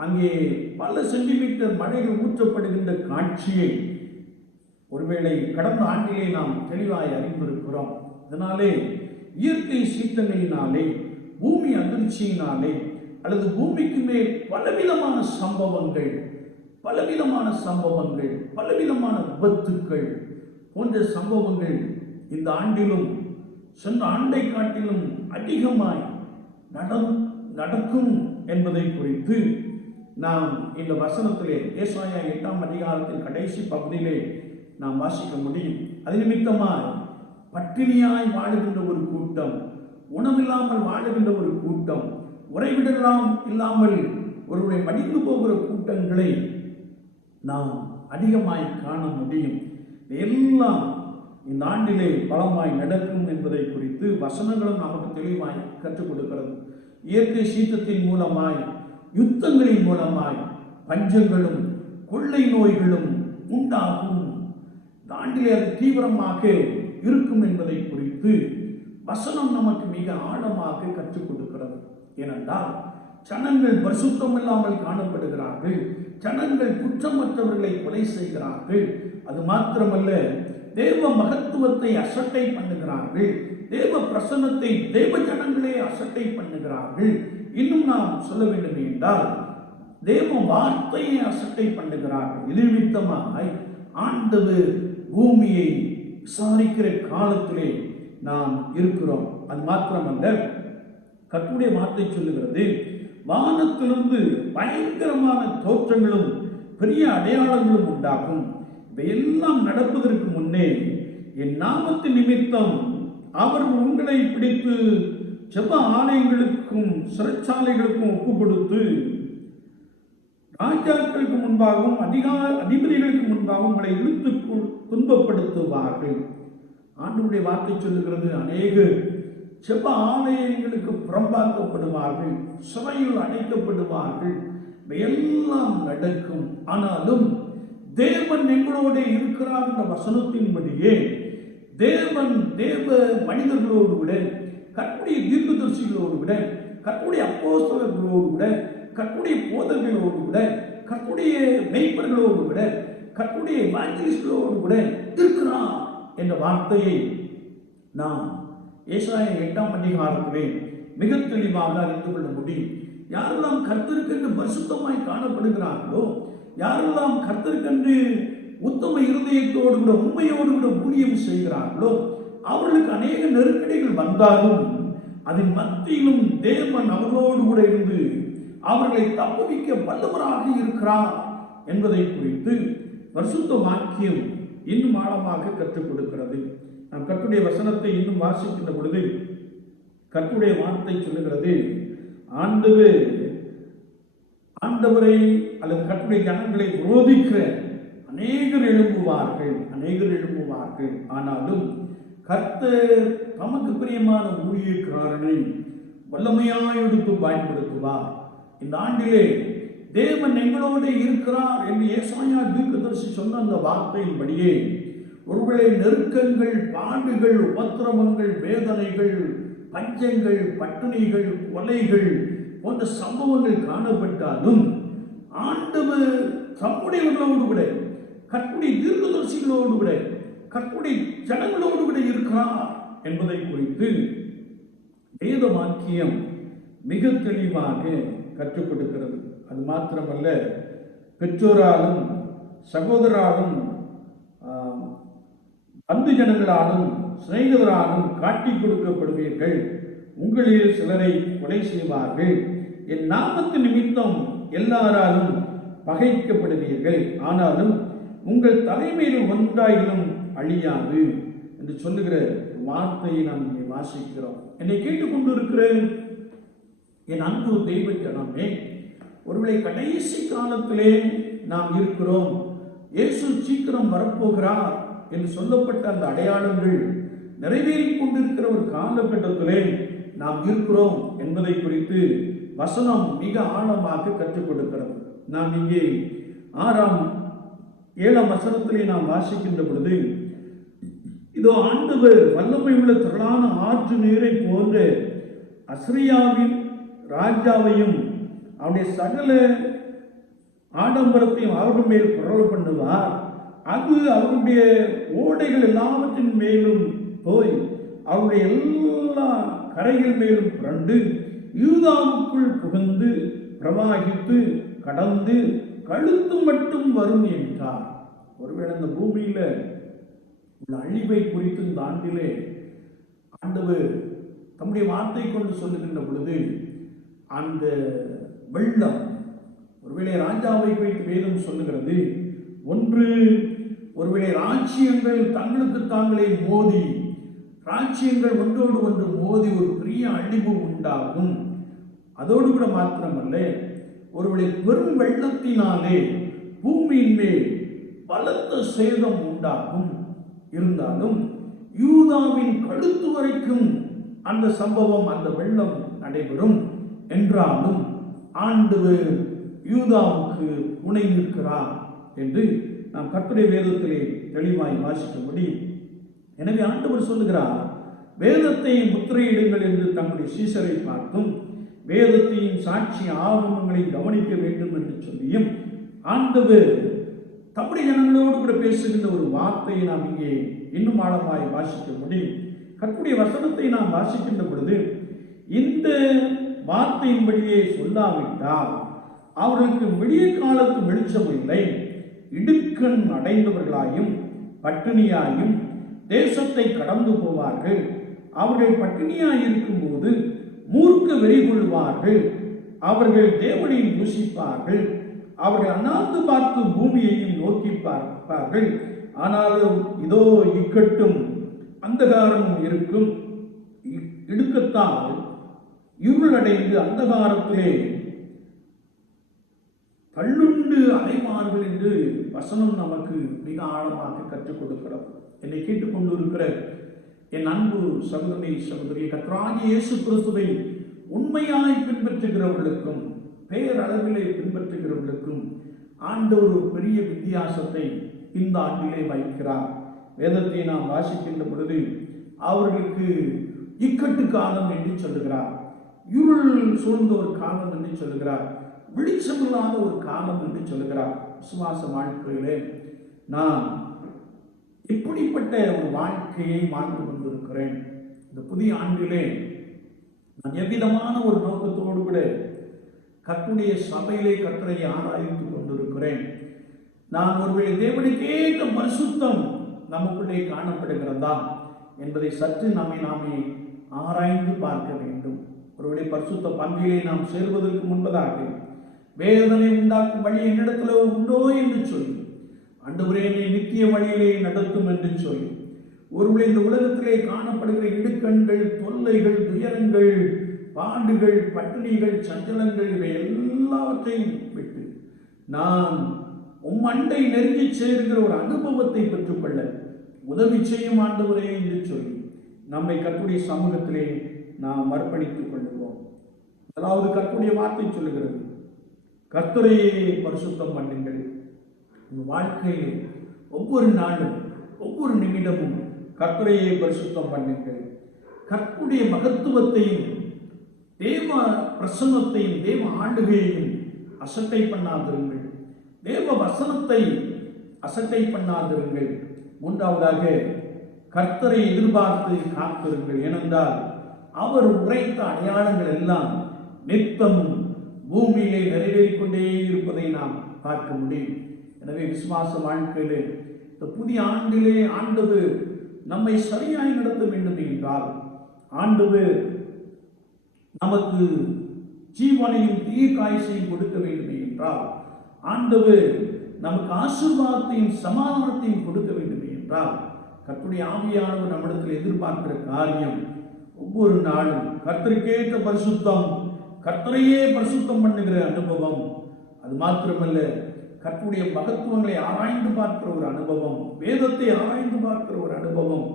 அங்கே பல சென்டிமீட்டர் மழைகள் ஊற்றப்படுகின்ற காட்சியை ஒருவேளை கடந்த ஆண்டிலே நாம் தெளிவாய் அறிந்திருக்கிறோம். இதனாலே இயற்கை சீற்றங்களினாலே, பூமி அதிர்ச்சியினாலே அல்லது பூமிக்கு மேல் பலவிதமான சம்பவங்கள், பலவிதமான விபத்துக்கள் போன்ற சம்பவங்கள் இந்த ஆண்டிலும் சென்ற ஆண்டை காட்டிலும் அதிகமாய் நடக்கும் என்பதை குறித்து நாம் இந்த வசனத்திலே ஏசாயா 8ஆம் அதிகாரத்தின் கடைசி பகுதியிலே நாம் வாசிக்க முடியும். அது நிமித்தமாய் பட்டினியாய் வாழுகின்ற ஒரு கூட்டம், உணவில்லாமல் வாழுகின்ற ஒரு கூட்டம், உறைவிடலாம் இல்லாமல் ஒருவரை மடிந்து போகிற கூட்டங்களை நாம் அதிகமாய் காண முடியும். எல்லாம் இந்த ஆண்டிலே பலமாய் நடக்கும் என்பதை குறித்து வசனங்களும் நமக்கு தெளிவாய் கற்றுக் கொடுக்கிறது. இயற்கை சீற்றத்தின் மூலமாய், யுத்தங்களின் மூலமாய் பஞ்சங்களும் கொள்ளை நோய்களும் உண்டாகும். இந்த ஆண்டிலே அது தீவிரமாக இருக்கும் என்பதை குறித்து வசனம் நமக்கு மிக ஆழமாக கற்றுக் கொடுக்கிறது. ஏனென்றால் ஜனங்கள் பரிசுத்தம் இல்லாமல் காணப்படுகிறார்கள், ஜனங்கள் குற்றமற்றவர்களை கொலை செய்கிறார்கள். அது மாத்திரமல்ல, தேவ மகத்துவத்தை அசட்டை பண்ணுகிறார்கள், தேவ பிரசன்னத்தை தேவ ஜனங்களே அசட்டை பண்ணுகிறார்கள். இன்னும் நாம் சொல்ல வேண்டும் என்றால் தேவ வார்த்தையை அசட்டை பண்ணுகிறார்கள். இது நிமித்தமாய் ஆண்டவர் பூமியை விசாரிக்கிற காலத்திலே நாம் இருக்கிறோம். அது மாத்திரமல்ல, கர்த்தருடைய வார்த்தை சொல்லுகிறது, வானத்திலிருந்து பயங்கரமான தோற்றங்களும் பெரிய அடையாளங்களும் உண்டாகும். இவையெல்லாம் நடப்பதற்கு முன்னே என் நாமத்தின் நிமித்தம் அவர் உங்களை பிடித்து ஜெப ஆலயங்களுக்கும் சிறைச்சாலைகளுக்கும் ஒப்பு கொடுத்து ராஜாக்களுக்கு முன்பாகவும் அதிபதிகளுக்கு முன்பாகவும் உங்களை இழுத்து துன்பப்படுத்துவார்கள். ஆண்டவருடைய வார்த்தை சொல்லுகிறது, அநேக ஜெப ஆலயங்களுக்கு புறம்பாக்கப்படுவார்கள், சிறையில் அடைக்கப்படுவார்கள். எல்லாம் நடக்கும். ஆனாலும் தேவன் எங்களோட இருக்கிறார் என்ற வசனத்தின்படியே தேவன் தேவ மனிதர்களோடு விட, கர்த்தருடைய தீர்க்கதரிசிகளோடு விட, கர்த்தருடைய அப்போஸ்தலர்களோடு விட, கர்த்தருடைய போதகர்களோடு விட, கர்த்தருடைய மெய்ப்பர்களோடு விட, கர்த்தருடைய எவாஞ்சலிஸ்ட்களோடு விட இருக்கிறார் என்ற வார்த்தையை நாம் ஏசாயா 8ஆம் அதிகாரத்திலே மிக தெளிவாக அறிந்து கொள்ள முடியும். யாரெல்லாம் கர்த்தருக்கென்று பரிசுத்தமாய் காணப்படுகிறார்களோ, யாரெல்லாம் கர்த்தருக்கென்று உத்தம இருதயத்தோடு கூட உண்மையோடு கூட ஊழியம் செய்கிறார்களோ, அவர்களுக்கு அநேக நெருக்கடிகள் வந்தாலும் அதன் மத்தியிலும் தேவன் அவர்களோடு கூட இருந்து அவர்களை தப்புவிக்க வல்லவராக இருக்கிறார் என்பதை குறித்து பரிசுத்த வாக்கியம் இன்னும் ஆழமாக கற்றுக் கொடுக்கிறது. நாம் கர்த்தருடைய வசனத்தை இன்னும் வாசிக்கின்ற பொழுது கர்த்தருடைய வார்த்தை சொல்லுகிறது, ஆண்டவரை அல்லது கர்த்தருடைய ஜனங்களை விரோதிக்கிற அநேகர் எழும்புவார்கள். ஆனாலும் கர்த்தர் தமக்கு பிரியமான ஊழியக்காரனை வல்லமையாய் எடுத்து பயன்படுத்துவார். இந்த ஆண்டிலே தேவன் எங்களோடு இருக்கிறார் என்று ஏசாயா தீர்க்கதரிசி சொன்ன அந்த வார்த்தையின்படியே ஒருவேளை நெருக்கங்கள், பாடுகள், உபத்திரவங்கள், வேதனைகள், பஞ்சங்கள், பட்டினிகள், கொலைகள் போன்ற சம்பவங்கள் காணப்பட்டாலும் ஆண்டவர் தம்முடையவர்களோடு விட, கர்த்தருடைய தீர்க்கதரிசிகளோடு விட, கர்த்தருடைய ஜனங்களோடு விட இருக்கிறார் என்பதை குறித்து வேத வாக்கியம் மிக தெளிவாக கற்றுக் கொடுக்கிறது. அது மாத்திரமல்ல, பெற்றோராலும் சகோதராலும் பந்து ஜனங்களாலும் சிநேகிதராலும் காட்டிக் கொடுக்கப்படுவீர்கள். உங்களில் சிலரை கொலை செய்வார்கள். என் நாமத்து நிமித்தம் எல்லாராலும் பகைக்கப்படுவீர்கள். ஆனாலும் உங்கள் தலைமையில் ஒன்றாயிலும் அழியாது என்று சொல்லுகிற வார்த்தையை நாம் இங்கே வாசிக்கிறோம். என்னை கேட்டுக்கொண்டு இருக்கிற என் அன்பு தெய்வ ஜனமே, ஒருவேளை கடைசி காலத்திலே நாம் இருக்கிறோம், இயேசு சீக்கிரம் வரப்போகிறார் என்று சொல்லப்பட்ட அந்த அடையாளங்கள் நிறைவேறிக் கொண்டிருக்கிற ஒரு காலகட்டத்திலே நாம் இருக்கிறோம் என்பதை குறித்து வசனம் மிக ஆழமாக கற்றுக் கொடுக்கிறது. நாம் இங்கே 6ஆம் 7ஆம் வசனத்திலே நாம் வாசிக்கின்ற பொழுது, இதோ ஆண்டவர் வல்லமை உள்ள திரளான ஆற்று நீரை போன்ற அசிரியாவின் ராஜாவையும் அவருடைய சகல ஆடம்பரத்தையும் அவர்கள் மேல் புரள பண்ணுவார். அது அவருடைய ஓடைகள் எல்லாவற்றின் மேலும் போய் அவருடைய எல்லா கரைகள் மேலும் புரண்டு யூதாவுக்குள் புகுந்து பிரவாகித்து கடந்து கழுத்து மட்டும் வரும் என்றார். ஒருவேளை இந்த பூமியில உள்ள அழிவை குறித்து இந்த ஆண்டிலே ஆண்டவர் தம்முடைய வார்த்தை கொண்டு சொல்லுகின்ற பொழுது அந்த வெள்ளம் ஒருவேளை ராஜாவை வைத்து வேதம் சொல்லுகிறது, ஒன்று ஒருவேளை ராஜ்யங்கள் தங்களுக்கு தாங்களே மோதி, ராஜ்யங்கள் ஒன்றோடு ஒன்று மோதி ஒரு பெரிய அழிவு உண்டாகும். அதோடு கூட மாத்திரமல்ல, ஒருவேளை பெரும் வெள்ளத்தினாலே பூமியின் மேல் பலத்த சேதம் உண்டாகும். இருந்தாலும் யூதாவின் கழுத்து வரைக்கும் அந்த சம்பவம், அந்த வெள்ளம் நடைபெறும். என்றாலும் ஆண்டவர் யூதாவுக்கு துணை நிற்கிறார் என்று நாம் கர்த்தருடைய வேதத்திலே தெளிவாய் வாசிக்க முடியும். எனவே ஆண்டவர் சொல்லுகிறார், வேதத்தை முத்திரையிடுங்கள் என்று தங்களுடைய சீசரை பார்த்தும் வேதத்தையும் சாட்சி ஆகமங்களை கவனிக்க வேண்டும் என்று சொல்லியும் ஆண்டவர் தம்முடைய ஜனங்களோடு கூட பேசுகின்ற ஒரு வார்த்தையை நாம் இங்கே இன்னும் ஆழமாய் வாசிக்க முடியும். கர்த்தருடைய வசனத்தை நாம் வாசிக்கின்ற பொழுது இந்த வார்த்தையின்படியே சொல்லாவிட்டால் அவர்களுக்கு விடிய காலத்து வெளிச்சம் இல்லை, இடுக்கண் அடைந்தவர்களாயும் பட்டினியாயும் தேசத்தை கடந்து போவார்கள். அவர்கள் பட்டினியாய் இருக்கும் போது மூர்க்க வெறி கொள்வார்கள். அவர்கள் தேவனை தூஷிப்பார்கள். அவர்கள் அண்ணாந்து பார்த்து பூமியையும் நோக்கி பார்ப்பார்கள். ஆனாலும் இதோ இக்கட்டும் அந்தகாரமும் இருக்கும், இடுக்கத்தால் இருளடைந்து அந்தகாரத்திலே தள்ளுண்டு அலைவார்கள் என்று வசனம் நமக்கு மிக ஆழமாக கற்றுக் கொடுக்கிறது. என்னை கேட்டுக்கொண்டு இருக்கிற என் அன்பு சகோதரி சகோதரி, கர்த்தராகிய இயேசு கிறிஸ்துவை உண்மையாய் பின்பற்றுகிறவர்களுக்கும் பேரளவிலே பின்பற்றுகிறவர்களுக்கும் ஆண்டவர் ஒரு பெரிய வித்தியாசத்தை இந்த ஆண்டிலே வைக்கிறார். வேதத்தை நாம் வாசிக்கின்ற பொழுது அவர்களுக்கு இக்கட்டு காலம் என்று சொல்லுகிறார், இருள் சூழ்ந்த ஒரு காலம் என்று சொல்லுகிறார், வெளிச்சமில்லாத ஒரு காலம் என்று சொல்லுகிறார். விசுவாச வாழ்க்கையிலே நான் இப்படிப்பட்ட ஒரு வாழ்க்கையை வாழ்ந்து கொண்டிருக்கிறேன். இந்த புதிய ஆண்டிலே நான் எவ்விதமான ஒரு நோக்கத்தோடு கூட கர்த்தருடைய சபையிலே கர்த்தரை ஆராய்ந்து கொண்டிருக்கிறேன். நான் ஒருவேளை தேவனுக்கேற்ற பரிசுத்தம் நமக்குள்ளே காணப்படுகிறதா என்பதை சற்று நாமே ஆராய்ந்து பார்க்க வேண்டும். ஒருவேளை பரிசுத்த பங்கிலே நாம் சேர்வதற்கு முன்பதாக வேதனை உண்டாக்கும் வழி என்னிடத்துல உண்டோ என்று சொல்லி, ஆண்டவரே என்னை நித்திய வழியிலே நடத்தும் என்று சொல்லி, ஒருவேளை இந்த உலகத்திலே காணப்படுகிற இடுக்கண்கள், தொல்லைகள், துயரங்கள், பாடுகள், பட்டினிகள், சஞ்சலங்கள் இவை எல்லாவற்றையும் விட்டு நான் அண்டை நெருங்கி சேர்கிற ஒரு அனுபவத்தை பெற்றுக்கொள்ள உதவி செய்யும் ஆண்டவரே என்று சொல்லி நம்மை கர்த்தருடைய சமூகத்திலே நாம் அர்ப்பணித்துக் கொள்ளுவோம். அதாவது கர்த்தருடைய வார்த்தை சொல்லுகிறது, கர்த்தரையே பரிசுத்தம் பண்ணுங்கள். உங்கள் வாழ்க்கையிலே ஒவ்வொரு நாளும் ஒவ்வொரு நிமிடமும் கர்த்தரையே பரிசுத்தம் பண்ணுங்கள். கர்த்தருடைய மகத்துவத்தையும் தேவ பிரசன்னத்தையும் தேவ ஆளுகையையும் அசட்டை பண்ணாதிருங்கள். தேவ வசனத்தை அசட்டை பண்ணாதிருங்கள். மூன்றாவதாக கர்த்தரை எதிர்பார்த்து காத்திருங்கள். ஏனென்றால் அவர் உரைத்த அடையாளங்கள் எல்லாம் நித்தமும் பூமியிலே நிறைவேறிக்கொண்டே இருப்பதை நாம் பார்க்க முடியும். எனவே விசுவாச வாழ்க்கையிலே இந்த புதிய ஆண்டிலே ஆண்டவர் நம்மை சரியாய் நடத்த வேண்டும் என்றால், ஆண்டவர் நமக்கு ஜீவனையும் தீர்க்காயுசையும் கொடுக்க வேண்டும் என்றால், ஆண்டவர் நமக்கு ஆசீர்வாதத்தையும் சமாதானத்தையும் கொடுக்க வேண்டும் என்றால், கர்த்தருடைய ஆவியானவர் நம்மிடத்தில் எதிர்பார்க்கிற காரியம் ஒவ்வொரு நாளும் கர்த்தருக்கேற்ற பரிசுத்தம், கர்த்தரையே பரிசுத்தம் பண்ணுகிற அனுபவம். அது மாத்திரமல்ல, கர்த்தருடைய மகத்துவங்களை ஆராய்ந்து பார்க்கிற ஒரு அனுபவம், வேதத்தை ஆராய்ந்து பார்க்கிற ஒரு அனுபவம்,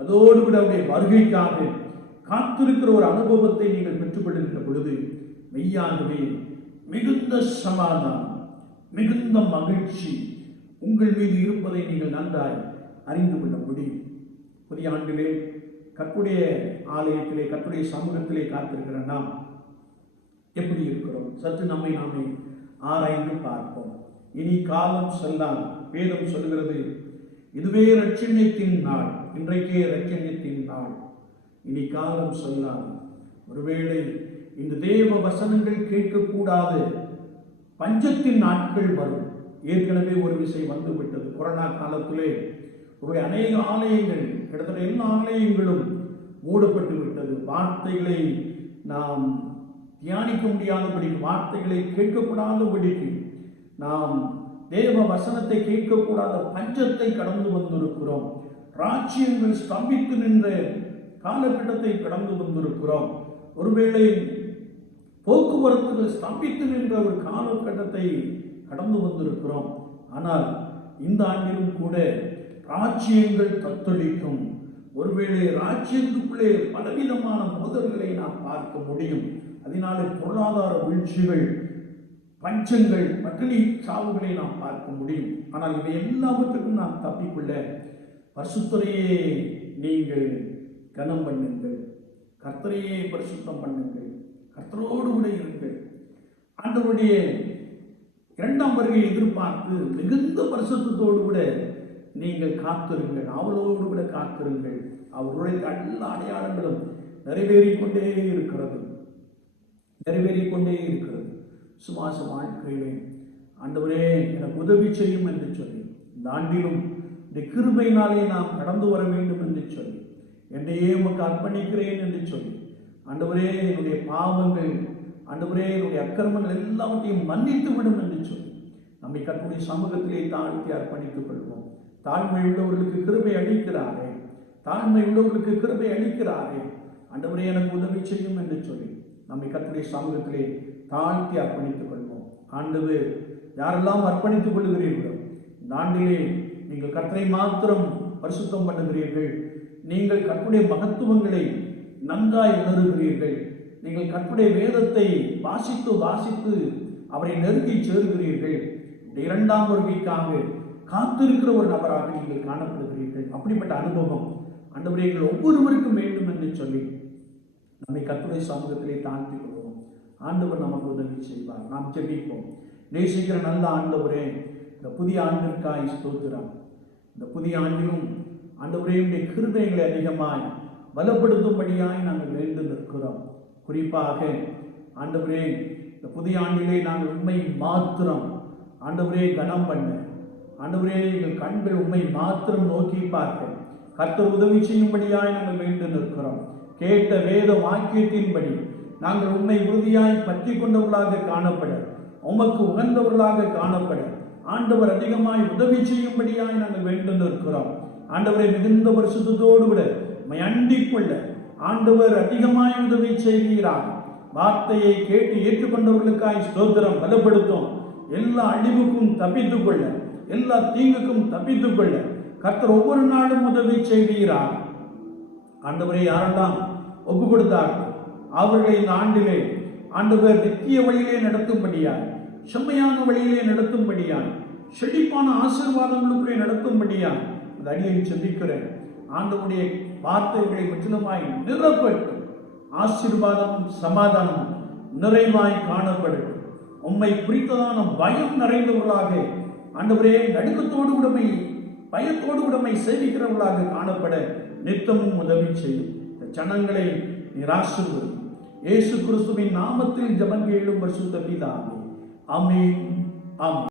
அதோடு கூட அவருடைய வருகைக்காக காத்திருக்கிற ஒரு அனுபவத்தை நீங்கள் பெற்றுக்கொள்கின்ற பொழுது மெய்யாகவே மிகுந்த சமாதானம், மிகுந்த மகிழ்ச்சி உங்கள் மீது இருப்பதை நீங்கள் நன்றாய் அறிந்து கொள்ள முடியும். புதிய ஆண்டிலே கர்த்தருடைய ஆலயத்திலே கர்த்தருடைய சமூகத்திலே காத்திருக்கிற நாம் எப்படி இருக்கிறோம்? சற்று நம்மை நாமே ஆராய்ந்து பார்ப்போம். இனி காலம் செல்லாம். வேதம் சொல்கிறது, இதுவே இரட்சண்யத்தின் நாள், இன்றைக்கே இரட்சண்யத்தின் நாள், இனி காலம் செல்லாம். ஒருவேளை இந்த தேவ வசனங்கள் கேட்கக்கூடாத பஞ்சத்தின் நாட்கள் வரும். ஏற்கனவே ஒரு விஷயம் வந்துவிட்டது. கொரோனா காலத்திலே ஒரு அநேக ஆலயங்கள், கிட்டத்தட்ட எல்லா ஆலயங்களும் மூடப்பட்டு விட்டது. வார்த்தைகளை நாம் தியானிக்க முடியாதபடிக்கு, வார்த்தைகளை கேட்கக்கூடாதபடிக்கு, நாம் தேவ வசனத்தை கேட்கக்கூடாத பஞ்சத்தை கடந்து வந்திருக்கிறோம். ராஜ்யங்கள் ஸ்தம்பித்து நின்ற காலகட்டத்தை கடந்து வந்திருக்கிறோம். ஒருவேளை போக்குவரத்துகள் ஸ்தம்பித்து நின்ற ஒரு காலகட்டத்தை கடந்து வந்திருக்கிறோம். ஆனால் இந்த ஆண்டிலும் கூட ராஜ்யங்கள் தத்தளிக்கும். ஒருவேளை ராஜ்யத்துக்குள்ளே பலவிதமான மோதல்களை நாம் பார்க்க முடியும். அதனாலே பொருளாதார வீழ்ச்சிகள், பஞ்சங்கள், பட்டினி சாவுகளை நாம் பார்க்க முடியும். ஆனால் இவை எல்லாவற்றுக்கும் நாம் தப்பிக்கொள்ள பரிசுத்தரையே நீங்கள் கனம் பண்ணுங்கள், கர்த்தரையே பரிசுத்தம் பண்ணுங்கள், கர்த்தரோடு கூட இருங்கள். ஆண்டவருடைய இரண்டாம் வருகையை எதிர்பார்த்து மிகுந்த பரிசுத்தத்தோடு கூட நீங்கள் காத்திருங்கள், அவளோடு கூட காத்திருங்கள். அவருடைய எல்லா அடையாளங்களும் நிறைவேறிக்கொண்டே இருக்கிறது. சுவாச வாழ்க்கையிலே ஆண்டவரே எனக்கு உதவி செய்யும் என்று சொல்லி, இந்த ஆண்டிலும் இந்த கிருபையினாலே நாம் கடந்து வர வேண்டும் என்று சொல்லி, என்னையே உமக்கு அர்ப்பணிக்கிறேன் என்று சொல்லி, ஆண்டவரே என்னுடைய பாவங்கள், ஆண்டவரே என்னுடைய அக்கிரமங்கள் எல்லாவற்றையும் மன்னித்து விடும் என்று சொல்லி நம்மை கர்த்தருடைய சமூகத்திலே தாழ்த்தி அர்ப்பணித்துக் கொள்வோம். தாழ்மை உள்ளவர்களுக்கு கிருபை அளிக்கிறாரே, ஆண்டவரே எனக்கு உதவி செய்யும் என்று சொல்லி நம்மை கர்த்தருடைய சமூகத்திலே தாழ்த்தி அர்ப்பணித்துக் கொள்வோம். ஆண்டவர் யாரெல்லாம் அர்ப்பணித்துக் கொள்கிறீர்களோ, இந்த ஆண்டிலே நீங்கள் கர்த்தரை மாத்திரம் பரிசுத்தம் பண்ணுகிறீர்கள். நீங்கள் கர்த்தருடைய மகத்துவங்களை நன்காய் உணர்கிறீர்கள். நீங்கள் கர்த்தருடைய வேதத்தை வாசித்து அவரை நெருங்கி சேருகிறீர்கள். இரண்டாம் வருகைக்காக காத்திருக்கிற ஒரு நபராக நீங்கள் காணப்படுகிறீர்கள். அப்படிப்பட்ட அனுபவம் ஆண்டவரே எங்கள் ஒவ்வொருவருக்கும் வேண்டும் என்று சொல்லி நம்மை கர்த்தருடைய சமூகத்திலே தாழ்த்திக் கொள்வோம். ஆண்டவர் நமக்கு உதவி செய்வார். நாம் ஜெபிப்போம். நேசிக்கிற நல்ல ஆண்டவரே, இந்த புதிய ஆண்டிற்காய் ஸ்தோத்திரம். இந்த புதிய ஆண்டிலும் ஆண்டவரே உடைய கிருபைகளை அதிகமாய் பலப்படுத்தும்படியாய் நாங்கள் வேண்டு நிற்கிறோம். குறிப்பாக ஆண்டவரே இந்த புதிய ஆண்டிலே நாங்கள் உண்மை மாத்திரம் ஆண்டவரே கனம் பண்ண, ஆண்டவரே எங்கள் கண்கள் உண்மை மாத்திரம் நோக்கி பார்க்க கர்த்தர் உதவி செய்யும்படியாய் நாங்கள் வேண்டு நிற்கிறோம். கேட்ட வேத வாக்கியத்தின்படி நாங்கள் உண்மை உறுதியாய் பற்றி கொண்டவர்களாக காணப்பட, உமக்கு உகந்தவர்களாக காணப்பட ஆண்டவர் அதிகமாய் உதவி செய்யும்படியாய் நாங்கள் வேண்டு நிற்கிறோம். ஆண்டவரை மிகுந்த பரிசுத்தத்தோடு கூட உம்மை அண்டிக் கொள்ள ஆண்டவர் அதிகமாய் உதவி செய்கிறார். வார்த்தையை கேட்டு ஏற்றுக்கொண்டவர்களுக்காய் ஸ்தோத்திரம். பலப்படுத்தும். எல்லா அழிவுக்கும் தப்பித்துக் கொள்ள, எல்லா தீங்குக்கும் தப்பித்துக் கொள்ள கர்த்தர் ஒவ்வொரு நாளும் உதவி செய்கிறார். ஆண்டவரை யாரெல்லாம் ஒப்பு கொடுத்தார்கள் அவர்களை இந்த ஆண்டிலே ஆண்டவர் நித்திய வழியிலே நடத்தும்படியாய், செம்மையான வழியிலே நடத்தும்படியாய், செழிப்பான ஆசீர்வாதங்களுக்குள்ளே நடத்தும்படியாய் அந்த அடியை செபிக்கிறேன். ஆண்டவருடைய வார்த்தைகளை முற்றிலுமாய் நிரப்பட்டும், ஆசீர்வாதமும் சமாதானமும் நிறைவாய் காணப்படட்டும். உம்மை குறித்ததான பயம் நிறைந்தவர்களாக ஆண்டவரே நடுக்கத்தோடு உடமை, பயத்தோடு உடமை சேவிக்கிறவர்களாக காணப்பட நித்தமும் உதவி செய்யும். இந்த ஜனங்களை நீர் ஆசீர்வதி. இயேசு கிறிஸ்துவின் நாமத்தில் ஜெபம் கேளும் பரிசுத்த பிதாவே. ஆமென். ஆமென்.